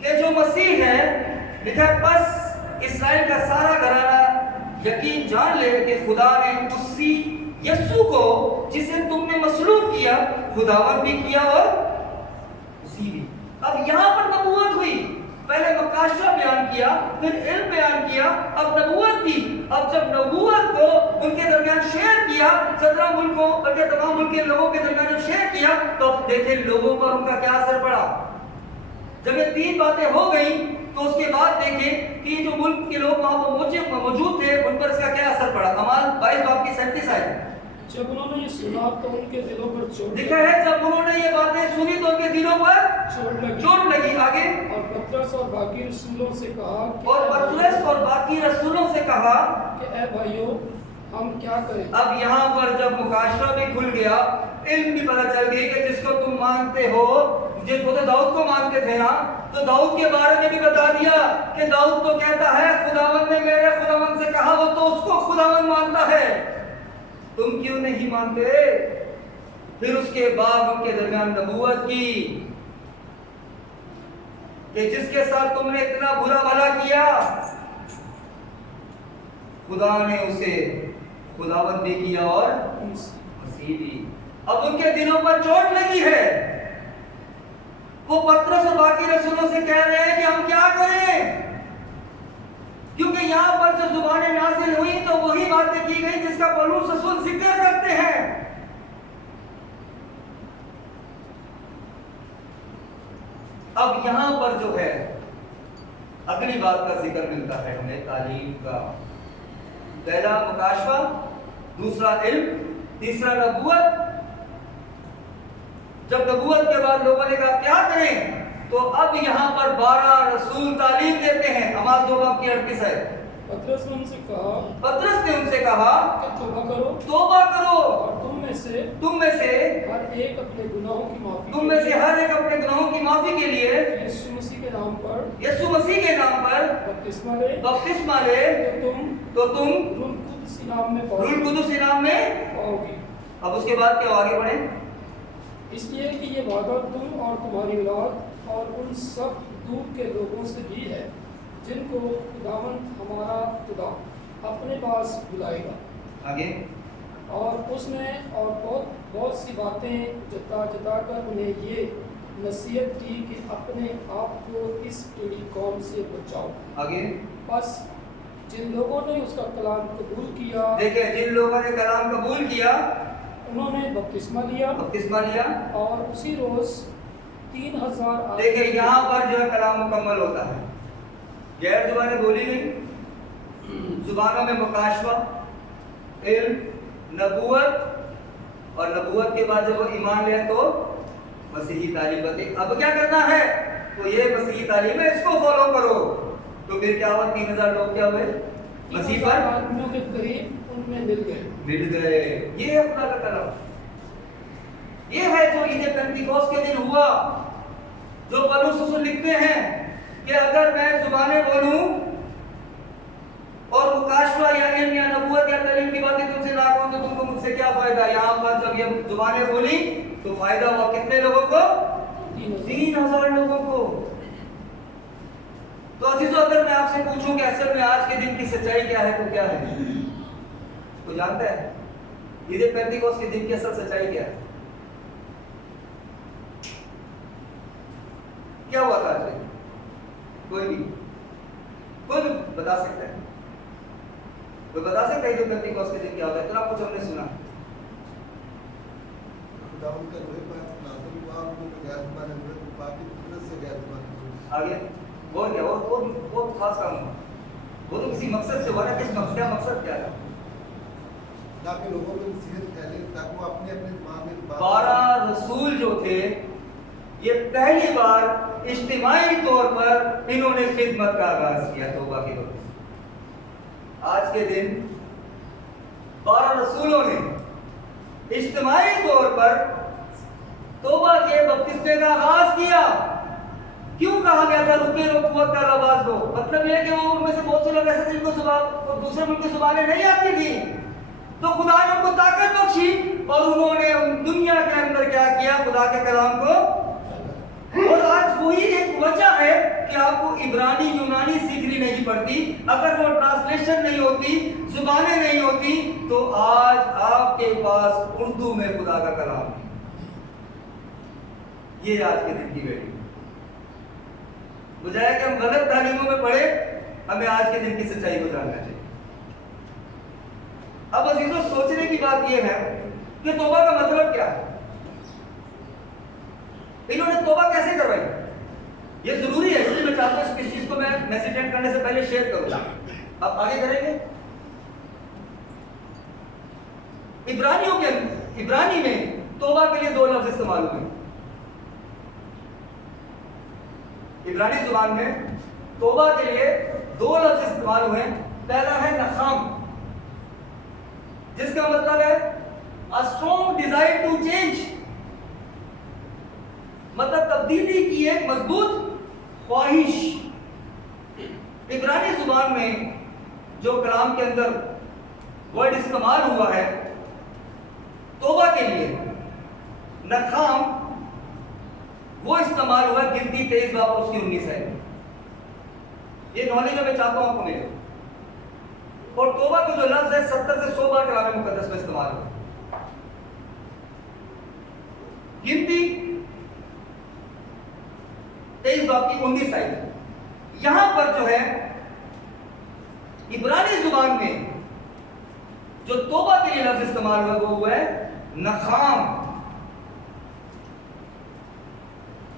कि जो मसीह है लिखा बस इसराइल का सारा घराना यकीन जान ले कि खुदा ने उसी यीशु को जिसे तुमने मसलूब किया खुदावंद भी किया और उसी भी। अब यहां पर नबूवत हुई। पहले मकाशा बयान किया फिर इल्म बयान किया अब नबूवत की। अब जब नबूवत को उनके दरमियान शेयर किया 17 मुल्कों बल्कि तमाम मुल्क के लोगों के दरमियान शेयर किया तो अब देखें लोगों पर उनका क्या असर पड़ा। जब ये 3 बातें हो गई तो उसके बाद देखें कि जो मुल्क के लोग वहां पर मौजूद थे उन पर इसका क्या असर पड़ा। अमाल 22 बाब की 37 आयत। जब उन्होंने ये सुना तो उनके दिलों पर चोट लिखा है जब उन्होंने ये बातें सुनी तो उनके दिलों पर चोट लगी। आगे और पतरस और बाकी रसूलों से कहा कि ए भाइयों हम क्या करें। अब यहाँ पर जब मुकाशरा भी खुल गया इल्म भी पता चल गई कि जिसको तुम मानते हो जिसको तो दाऊद को मानते थे ना तो दाऊद के बारे में भी बता दिया कि दाऊद तो कहता है खुदावंद ने मेरे खुदावंद से कहा वो तो उसको खुदावंद मानता है तुम क्यों नहीं मानते। फिर उसके बाद उनके दरमियान नबूवत की कि जिसके साथ तुमने इतना बुरा भला किया खुदा ने उसे खुदावंद भी किया और मसीह भी। अब उनके दिलों पर चोट लगी है। वो पतरस और बाकी रसूलों से कह रहे हैं कि हम क्या करें क्योंकि यहाँ पर जो जुबानें नाज़िल हुई तो वही बातें की गई जिसका पौलुस रसूल जिक्र करते हैं। अब यहाँ पर जो है अगली बात का जिक्र मिलता है हमें तालीम का। पहला मुकाशवा दूसरा इल्म तीसरा नबूवत। जब नबूवत के बाद लोगों ने कहा क्या करें तो अब यहाँ पर 12 रसूल तालीम देते हैं। अमाल 2 बाब की 38 है। पतरस ने उनसे कहा कि तौबा करो और तुम में से हर एक अपने गुनाहों की माफी के लिए यीशु मसीह के नाम पर बपतिस्मा ले तो तुम तो तुम रुनकुत कुदस इनाम में रूहुल कुदस इनाम में पाओगे। अब उसके बाद क्या आगे बढ़े? इसलिए कि ये वादा तुम और तुम्हारी औलाद और उन सब दूर के लोगों से भी है जिनको खुदावंद हमारा खुदा अपने पास बुलाएगा। आगे और उसने और बहुत सी बातें जता कर उन्हें ये नसीहत की कि अपने आप को इस टेढ़ी कौम से बचाओ। आगे बस जिन लोगों ने उसका कलाम कबूल किया, देखिए जिन लोगों ने कलाम कबूल किया उन्होंने बपतिस्मा लिया और उसी रोज 3000 देखिए यहाँ पर जो है कलाम मुकम्मल होता है। गैर जुबानें बोली गई, जुबानों में मुकाशवा, इल्म, नबूवत और नबूवत के बाद जब वो ईमान ले तो मसीही तालीम बती। अब क्या करना है? तो ये मसीही तालीम है, इसको फॉलो करो। तो फिर क्या हुआ? 3000 लोग क्या हुए? मसीह पर आदमियों के करीब उनमें मिल गए। ये है खुदा का कलाम। ये है जो ईद पेंतिकोस्त के दिन हुआ, जो पौलुस रसूल लिखते हैं कि अगर मैं जुबानें बोलूं और मुकाशवा या इल्म या नबूवत या तालीम की बातें तुमसे ना कहूं तो तुमको मुझसे क्या फायदा? यहाँ पर जब ये जुबानें बोली तो फायदा हुआ कितने लोगों को? 3000 लोगों को। तो अजीजों, अगर मैं आपसे पूछूं कि असल में आज के दिन की सच्चाई क्या है तो क्या है? कोई जानता है? ईद पेंतिकोस्त के दिन की असल सच्चाई क्या है? क्या हुआ था आज? कोई भी बता सकता है? कोई बता सकता है ईद पेंतिकोस्त के दिन क्या होता है? तो कुछ हमने सुना खुदावंद का रोए पर नाज़िल हुआ, उनको गैर-ज़ुबान हुए तो बाकी कुदरत से गैर-ज़ुबान हुए। आगे और क्या? और बहुत खास काम हुआ। वो तो किसी मकसद से हुआ ना। किस मकसद? क्या मकसद क्या था? ताकि लोगों में नसीहत फैले, ताकि वो अपने अपने दिमाग में 12 रसूल जो थे, ये पहली बार इज्तिमाई तौर पर इन्होंने खिदमत का आगाज किया तौबा के वक्त। आज के दिन 12 रसूलों ने इज्तिमाई तौर पर तौबा के बपतिस्मे का आगाज किया। क्यों कहा गया था रुके रो कुव्वत का आवाज दो? मतलब यह कि वो उनमें से बहुत से लोग ऐसे थे जिनको दूसरे मुल्क की जुबानें नहीं आती थी, तो खुदा ने उनको ताकत बख्शी और उन्होंने दुनिया के अंदर क्या किया? खुदा के कलाम को। और आज वही एक वजह है कि आपको इब्रानी यूनानी सीखनी नहीं पड़ती। अगर वो ट्रांसलेशन नहीं होती, जुबानें नहीं होती, तो आज आपके पास उर्दू में खुदा का कलाम है। ये आज के दिन की वैल्यू। बजाय कि हम गलत तालीमों में पढ़े, हमें आज के दिन की सच्चाई को जानना चाहिए। अब अजीजों, सोचने की बात यह है कि तौबा का मतलब क्या है? इन्होंने तौबा कैसे करवाई? ये जरूरी है, इसलिए मैं चाहता हूं इस चीज को मैं मैसेज एंड करने से पहले शेयर करूं। अब आगे करेंगे। इब्रानी में तौबा के लिए 2 लफ्ज इस्तेमाल हुए। इब्रानी जुबान में तौबा के लिए 2 लफ्ज इस्तेमाल हुए। पहला है नखाम, जिसका मतलब है a strong desire to change, मतलब तब्दीली की एक मजबूत ख्वाहिश। इब्रानी जुबान में जो कलाम के अंदर वर्ड इस्तेमाल हुआ है तौबा के लिए, नखाम, वो इस्तेमाल हुआ गिनती 23 बाब उसकी 19 है। ये नॉलेज मैं चाहता हूं आपको मिले। और तौबा का जो लफ्ज है 70 से 100 बार कलाम मुकद्दस में इस्तेमाल हुआ। गिनती 23 बाब की 19 आयत। यहां पर जो है इब्रानी जुबान में जो तौबा के लिए लफ्ज इस्तेमाल हुआ वो हुआ है नखाम,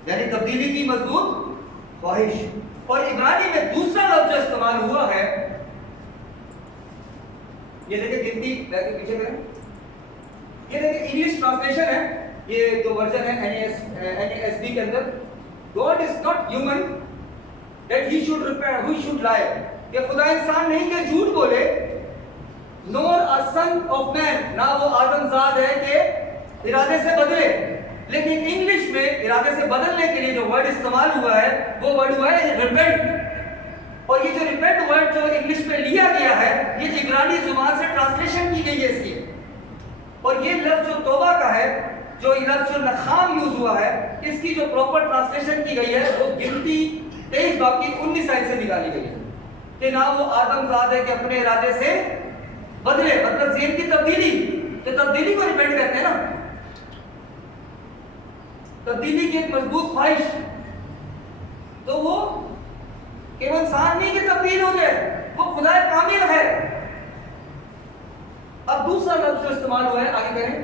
यानी तब्दीली की मजबूत ख्वाहिश। और इब्रानी में दूसरा लफ्ज जो इस्तेमाल हुआ है, ये देखिए गिनती पीछे करें, ये देखिए इंग्लिश ट्रांसलेशन है, ये जो वर्जन है NASB के अंदर, God is not human that he should repair, who should lie, कि खुदा इंसान नहीं कि झूठ बोले, nor a son of man, ना वो आदमजाद है कि इरादे से बदले। लेकिन इंग्लिश में इरादे से बदलने के लिए जो वर्ड इस्तेमाल हुआ है वो वर्ड हुआ है रिपेंट। और ये जो रिपेंट वर्ड जो इंग्लिश में लिया गया है, ये इब्रानी जुबान से ट्रांसलेशन की गई है इसकी। और ये लफ्ज जो तौबा का है, जो लफ्ज जो नखाम यूज हुआ है, इसकी जो प्रॉपर ट्रांसलेशन की गई है वो गिनती 23 बाकी 19 आयत से निकाली गई है कि ना वो आदमजाद है कि अपने इरादे से बदले, मतलब ज़हन की तब्दीली, तो तब्दीली को रिपेंट कहते हैं ना, तब्दीली की एक मजबूत ख्वाहिश। तो वो केवल इंसान नहीं कि तब्दील हो जाए, वो खुदा कामिल है। अब दूसरा लफ्ज जो इस्तेमाल हुआ है, आगे करें,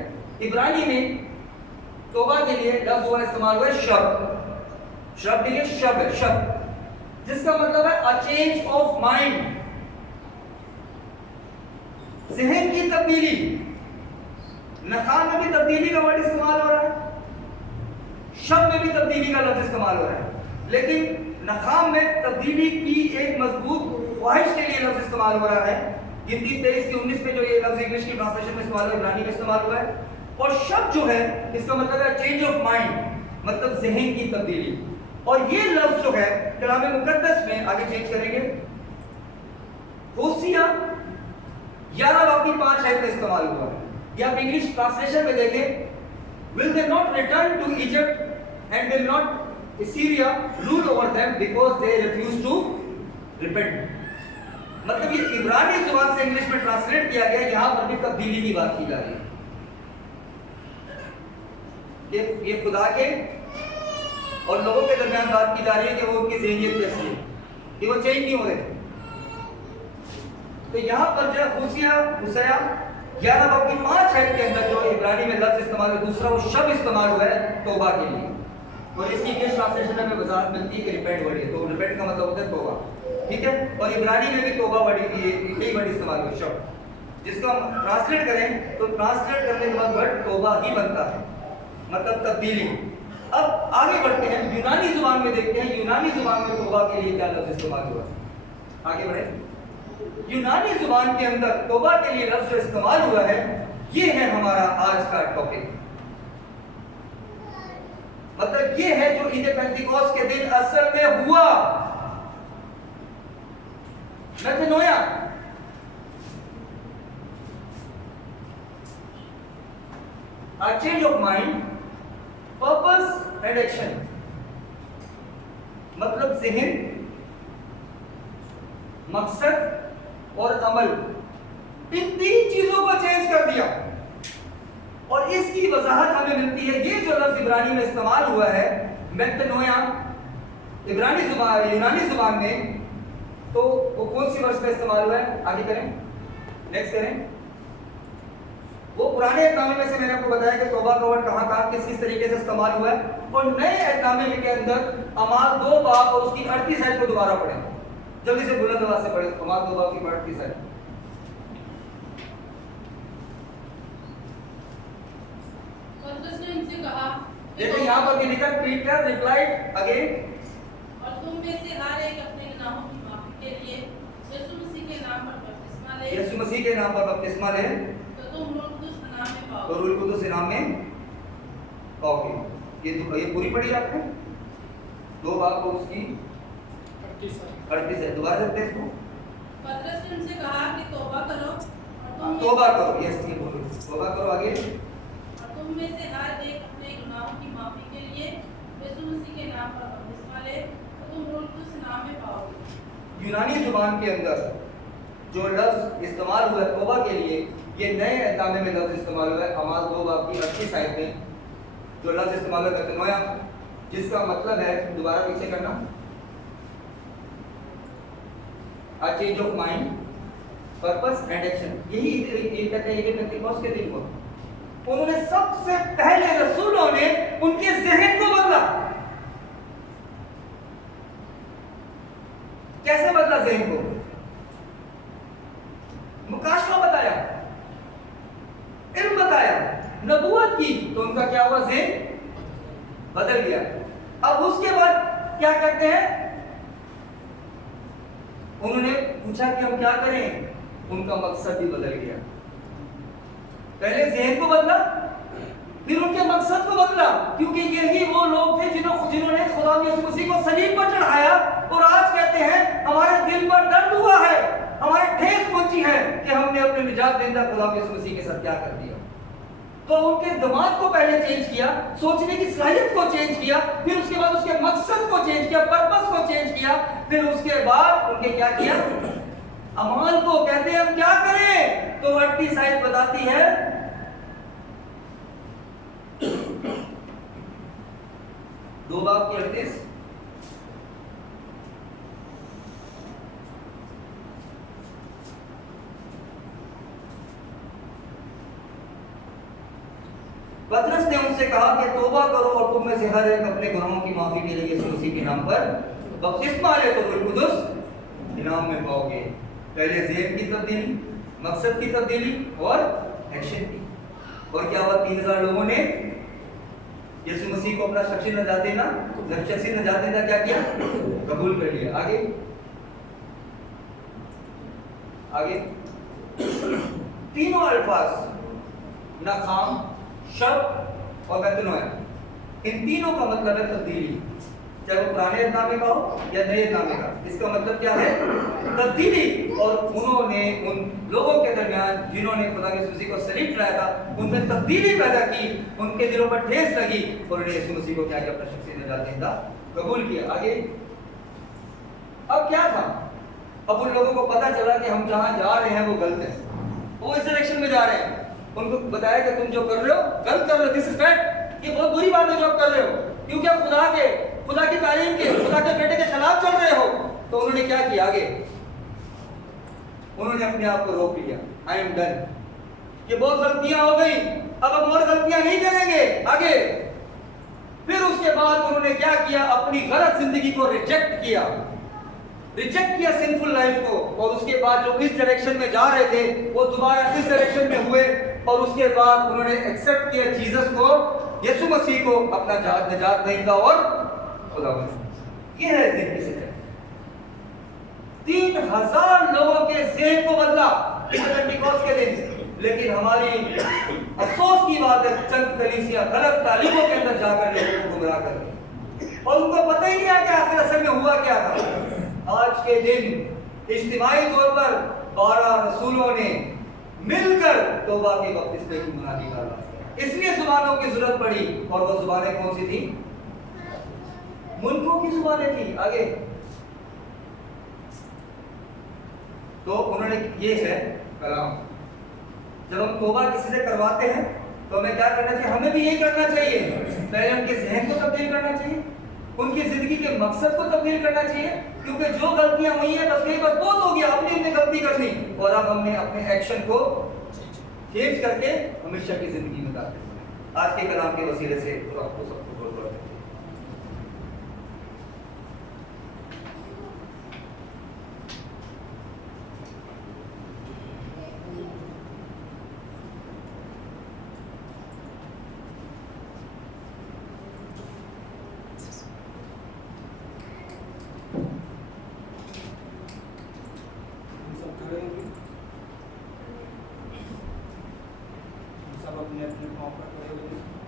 इब्रानी में तौबा के लिए लफ्ज हुआ इस्तेमाल हुआ है शब। शब नहीं है, शब है, शब, जिसका मतलब है अ चेंज ऑफ माइंड, ज़हन की तब्दीली। नखाम में भी तब्दीली का वर्ड इस्तेमाल हो रहा है, शब में भी तब्दीली का लफ्ज इस्तेमाल हो रहा है, लेकिन नखाम में तब्दीली की एक मजबूत ख्वाहिश के लिए लफ्ज इस्तेमाल हो रहा है। गिनती 23 की 19 में जो ये लफ्ज इंग्लिश की ट्रांसलेशन में इस्तेमाल हुआ, इब्रानी में इस्तेमाल हुआ है। और शब जो है इसका मतलब है चेंज ऑफ माइंड, मतलब ज़हन की तब्दीली। और ये लफ्ज जो है कलाम मुकद्दस में, आगे चेंज करेंगे, होसिया 11 बाकी 5 आयत में इस्तेमाल हुआ है। या आप इंग्लिश ट्रांसलेशन में देखें, will they not return to Egypt and will not Assyria rule over them because they refuse to repent। मतलब ये इब्रानी जुबान से इंग्लिश में ट्रांसलेट किया गया, यहां पर भी तब्दीली की बात की जा रही है। ये खुदा के और लोगों के दरमियान बात की जा रही है कि वो उनकी ज़हनियत कैसी है, कि वो चेंज नहीं हो रहे। तो यहां पर जो होसिया 11 बाकी 5 आयत के अंदर जो इब्रानी में लफ्ज इस्तेमाल है, दूसरा वो शब इस्तेमाल हुआ है तौबा के लिए। और इसकी इंग्लिश ट्रांसलेशन में वजाहत मिलती है कि रिपेंट वर्ड है, तो रिपेंट का मतलब होता है तौबा, ठीक है। और इब्रानी में भी तौबा वर्ड, यही वर्ड इस्तेमाल हुआ शब, जिसको हम ट्रांसलेट करें तो ट्रांसलेट करने के बाद वर्ड तौबा ही बनता है, मतलब तब्दीली। अब आगे बढ़ते हैं, यूनानी जुबान में देखते हैं, यूनानी जुबान में तौबा के लिए क्या लफ्ज इस्तेमाल हुआ। आगे बढ़े, यूनानी जुबान के अंदर तौबा के लिए लफ्ज जो इस्तेमाल हुआ है, ये है हमारा आज का टॉपिक। मतलब ये है जो ईद पेंटिकोस्ट के दिन असल में हुआ, मेथनोया। A change of mind, purpose and action, मतलब ज़हन, मकसद और अमल, इन 3 चीजों को चेंज कर दिया। और इसकी वजाहत हमें मिलती है, ये जो लफ्ज इब्रानी में इस्तेमाल हुआ है मेथनोया, इब्रानी जुबान, यूनानी जुबान में, तो वो कौन सी वर्ष में इस्तेमाल हुआ है। आगे करें, नेक्स्ट करें। वो पुराने एहतनामे में से मैंने आपको बताया कि तौबा का वर्ड कहाँ किस तरीके से इस्तेमाल हुआ है। और नए एहतनामे के अंदर अमाल 2 बाब और उसकी 38 आयत को दोबारा पढ़ें, जल्दी से बुलंद आवाज से पढ़ें। अमाल 2 बाब की 38 आयत। उनसे कहा, देखो यहाँ पर भी लिखा, पीटर रिप्लाइड अगेन, और तुम में से हर एक अपने गुनाहों की माफी के लिए यीशु मसीह के नाम पर बपतिस्मा ले, यीशु मसीह के नाम पर बपतिस्मा ले, तो तुम रूह कुदुस इनाम में पाओगे। तो रूह कुदुस इनाम में पाओगे। ये पूरी पढ़ी आपने 2 बाब और उसकी 38 है। दोबारा करते हैं इसको। पतरस ने उनसे कहा कि तौबा करो और तौबा करो, यस ये बोलो, तौबा करो। आगे, और तुम में से हर एक अपने गुनाहों की माफी के लिए यीशु मसीह के नाम पर बपतिस्मा ले, तो तुम रूह कुदुस इनाम में पाओगे। यूनानी जुबान के अंदर जो लफ्ज इस्तेमाल हुआ है तौबा के लिए, ये नए एहतनामे में लफ्ज इस्तेमाल हुआ है। अमाल 2 बाब की 38 आयत में जो लफ्ज इस्तेमाल हुआ है मेथनोया, जिसका मतलब है, दोबारा पीछे करना, a change of mind, purpose and action. यही ये कहते हैं ईद पेंटिकोस्ट के दिन को उन्होंने सबसे पहले रसूलों ने उनके ज़हन को बदला। कैसे बदला ज़हन को? मुकाशवा बताया, इल्म बताया, नबूवत की, तो उनका क्या हुआ, ज़हन बदल गया। अब उसके बाद क्या करते हैं, उन्होंने पूछा कि हम क्या करें, उनका मकसद भी बदल गया। पहले ज़हन को बदला, फिर उनके मकसद को बदला, क्योंकि यही वो लोग थे जिन्होंने खुदा यीशु मसीह को सलीब पर चढ़ाया। और आज कहते कहते हैं हमारे दिल पर दर्द हुआ है, हमारे ठेस पहुंची है कि हमने अपने निजात देंदा खुदा यीशु मसीह के साथ क्या कर दिया। तो उनके दिमाग को पहले चेंज किया, सोचने की सलाहियत को चेंज किया, फिर उसके बाद उसके मकसद को चेंज किया, पर्पस को चेंज किया, फिर उसके बाद उनके क्या किया, अमाल को कहते हैं हम क्या करें। तो 38 आयत बताती है, दो बाब की 38, पतरस ने उनसे कहा कि तौबा करो और तुम में से हर एक अपने गुनाहों की माफी के लिए यीशु मसीह के नाम पर बपतिस्मा ले तो रूह कुदस इनाम में पाओगे। पहले ज़हन की तब्दीली, मकसद की तब्दीली और एक्शन की। और क्या हुआ, 3000 लोगों ने यीशु मसीह को अपना शख्सी नजात देना क्या किया, कबूल कर लिया। आगे तीनों अल्फाज नाकाम, शब और मेतनोया, इन तीनों का मतलब है तब्दीली, चाहे वो पुराने नामे का हो या नए नामे का। इसका मतलब क्या है, तब्दीली। और उन्होंने उन लोगों के दरमियान जिन्होंने खुदा के मसीह को सलीब चढ़ाया था, उनमें तब्दीली पैदा की, उनके दिलों पर ठेस लगी और उन्होंने यीशु मसीह को क्या किया, अपना शख्सी निजात देना कबूल किया। आगे अब क्या था, अब उन लोगों को पता चला कि हम जहां जा रहे हैं वो गलत है, वो इस डायरेक्शन में जा रहे हैं। उनको बताया कि तुम जो कर रहे हो गलत कर रहे हो, दिस इज बैड, ये बहुत बुरी बात है जो आप कर रहे हो, क्योंकि आप खुदा की तालीम के, खुदा के बेटे के खिलाफ चल रहे हो। तो उन्होंने क्या किया, आगे उन्होंने अपने आप को रोक लिया, आई एम डन, ये बहुत गलतियां हो गई, अब हम और गलतियां नहीं करेंगे। आगे फिर उसके बाद उन्होंने क्या किया, अपनी गलत जिंदगी को रिजेक्ट किया सिंफुल लाइफ को, और उसके बाद जो इस डायरेक्शन में जा रहे थे वो दोबारा इस डायरेक्शन में हुए, और उसके बाद उन्होंने एक्सेप्ट किया जीसस को, यीशु मसीह को अपना निजात देंदा और खुदावंद। ये है जिंदगी से 3000 लोगों के ज़हन को बदला इस पेंटिकोस्ट के दिन। लेकिन हमारी अफसोस की बात है, चंद कलीसियां गलत तालीमों के अंदर जाकर लोगों को गुमराह कर रही और उनको पता ही नहीं है कि आखिर असल में हुआ क्या था। आज के दिन इज्तिमाई तौर पर 12 रसूलों ने मिलकर तौबा के बपतिस्मे की मुनादी की, इसलिए जुबानों की जरूरत पड़ी, और वो जुबानें कौन सी थी, मुल्कों की जुबानें थी। आगे तो उन्होंने, ये है कलाम, जब हम तौबा किसी से करवाते हैं तो हमें क्या करना चाहिए, हमें भी यही करना चाहिए, पहले उनके ज़हन को तब्दील करना चाहिए, उनकी जिंदगी के मकसद को तब्दील करना चाहिए, क्योंकि जो गलतियां हुई हैं बस बहुत हो गया, अपनी हमने गलती कर दी, और अब हमने अपने एक्शन को चेंज करके हमेशा की जिंदगी में डाल दिया। आज के कलाम के वसीले से आपको सबको बहुत बहुत सब अपने अपने पाँव पर खड़े हो गए।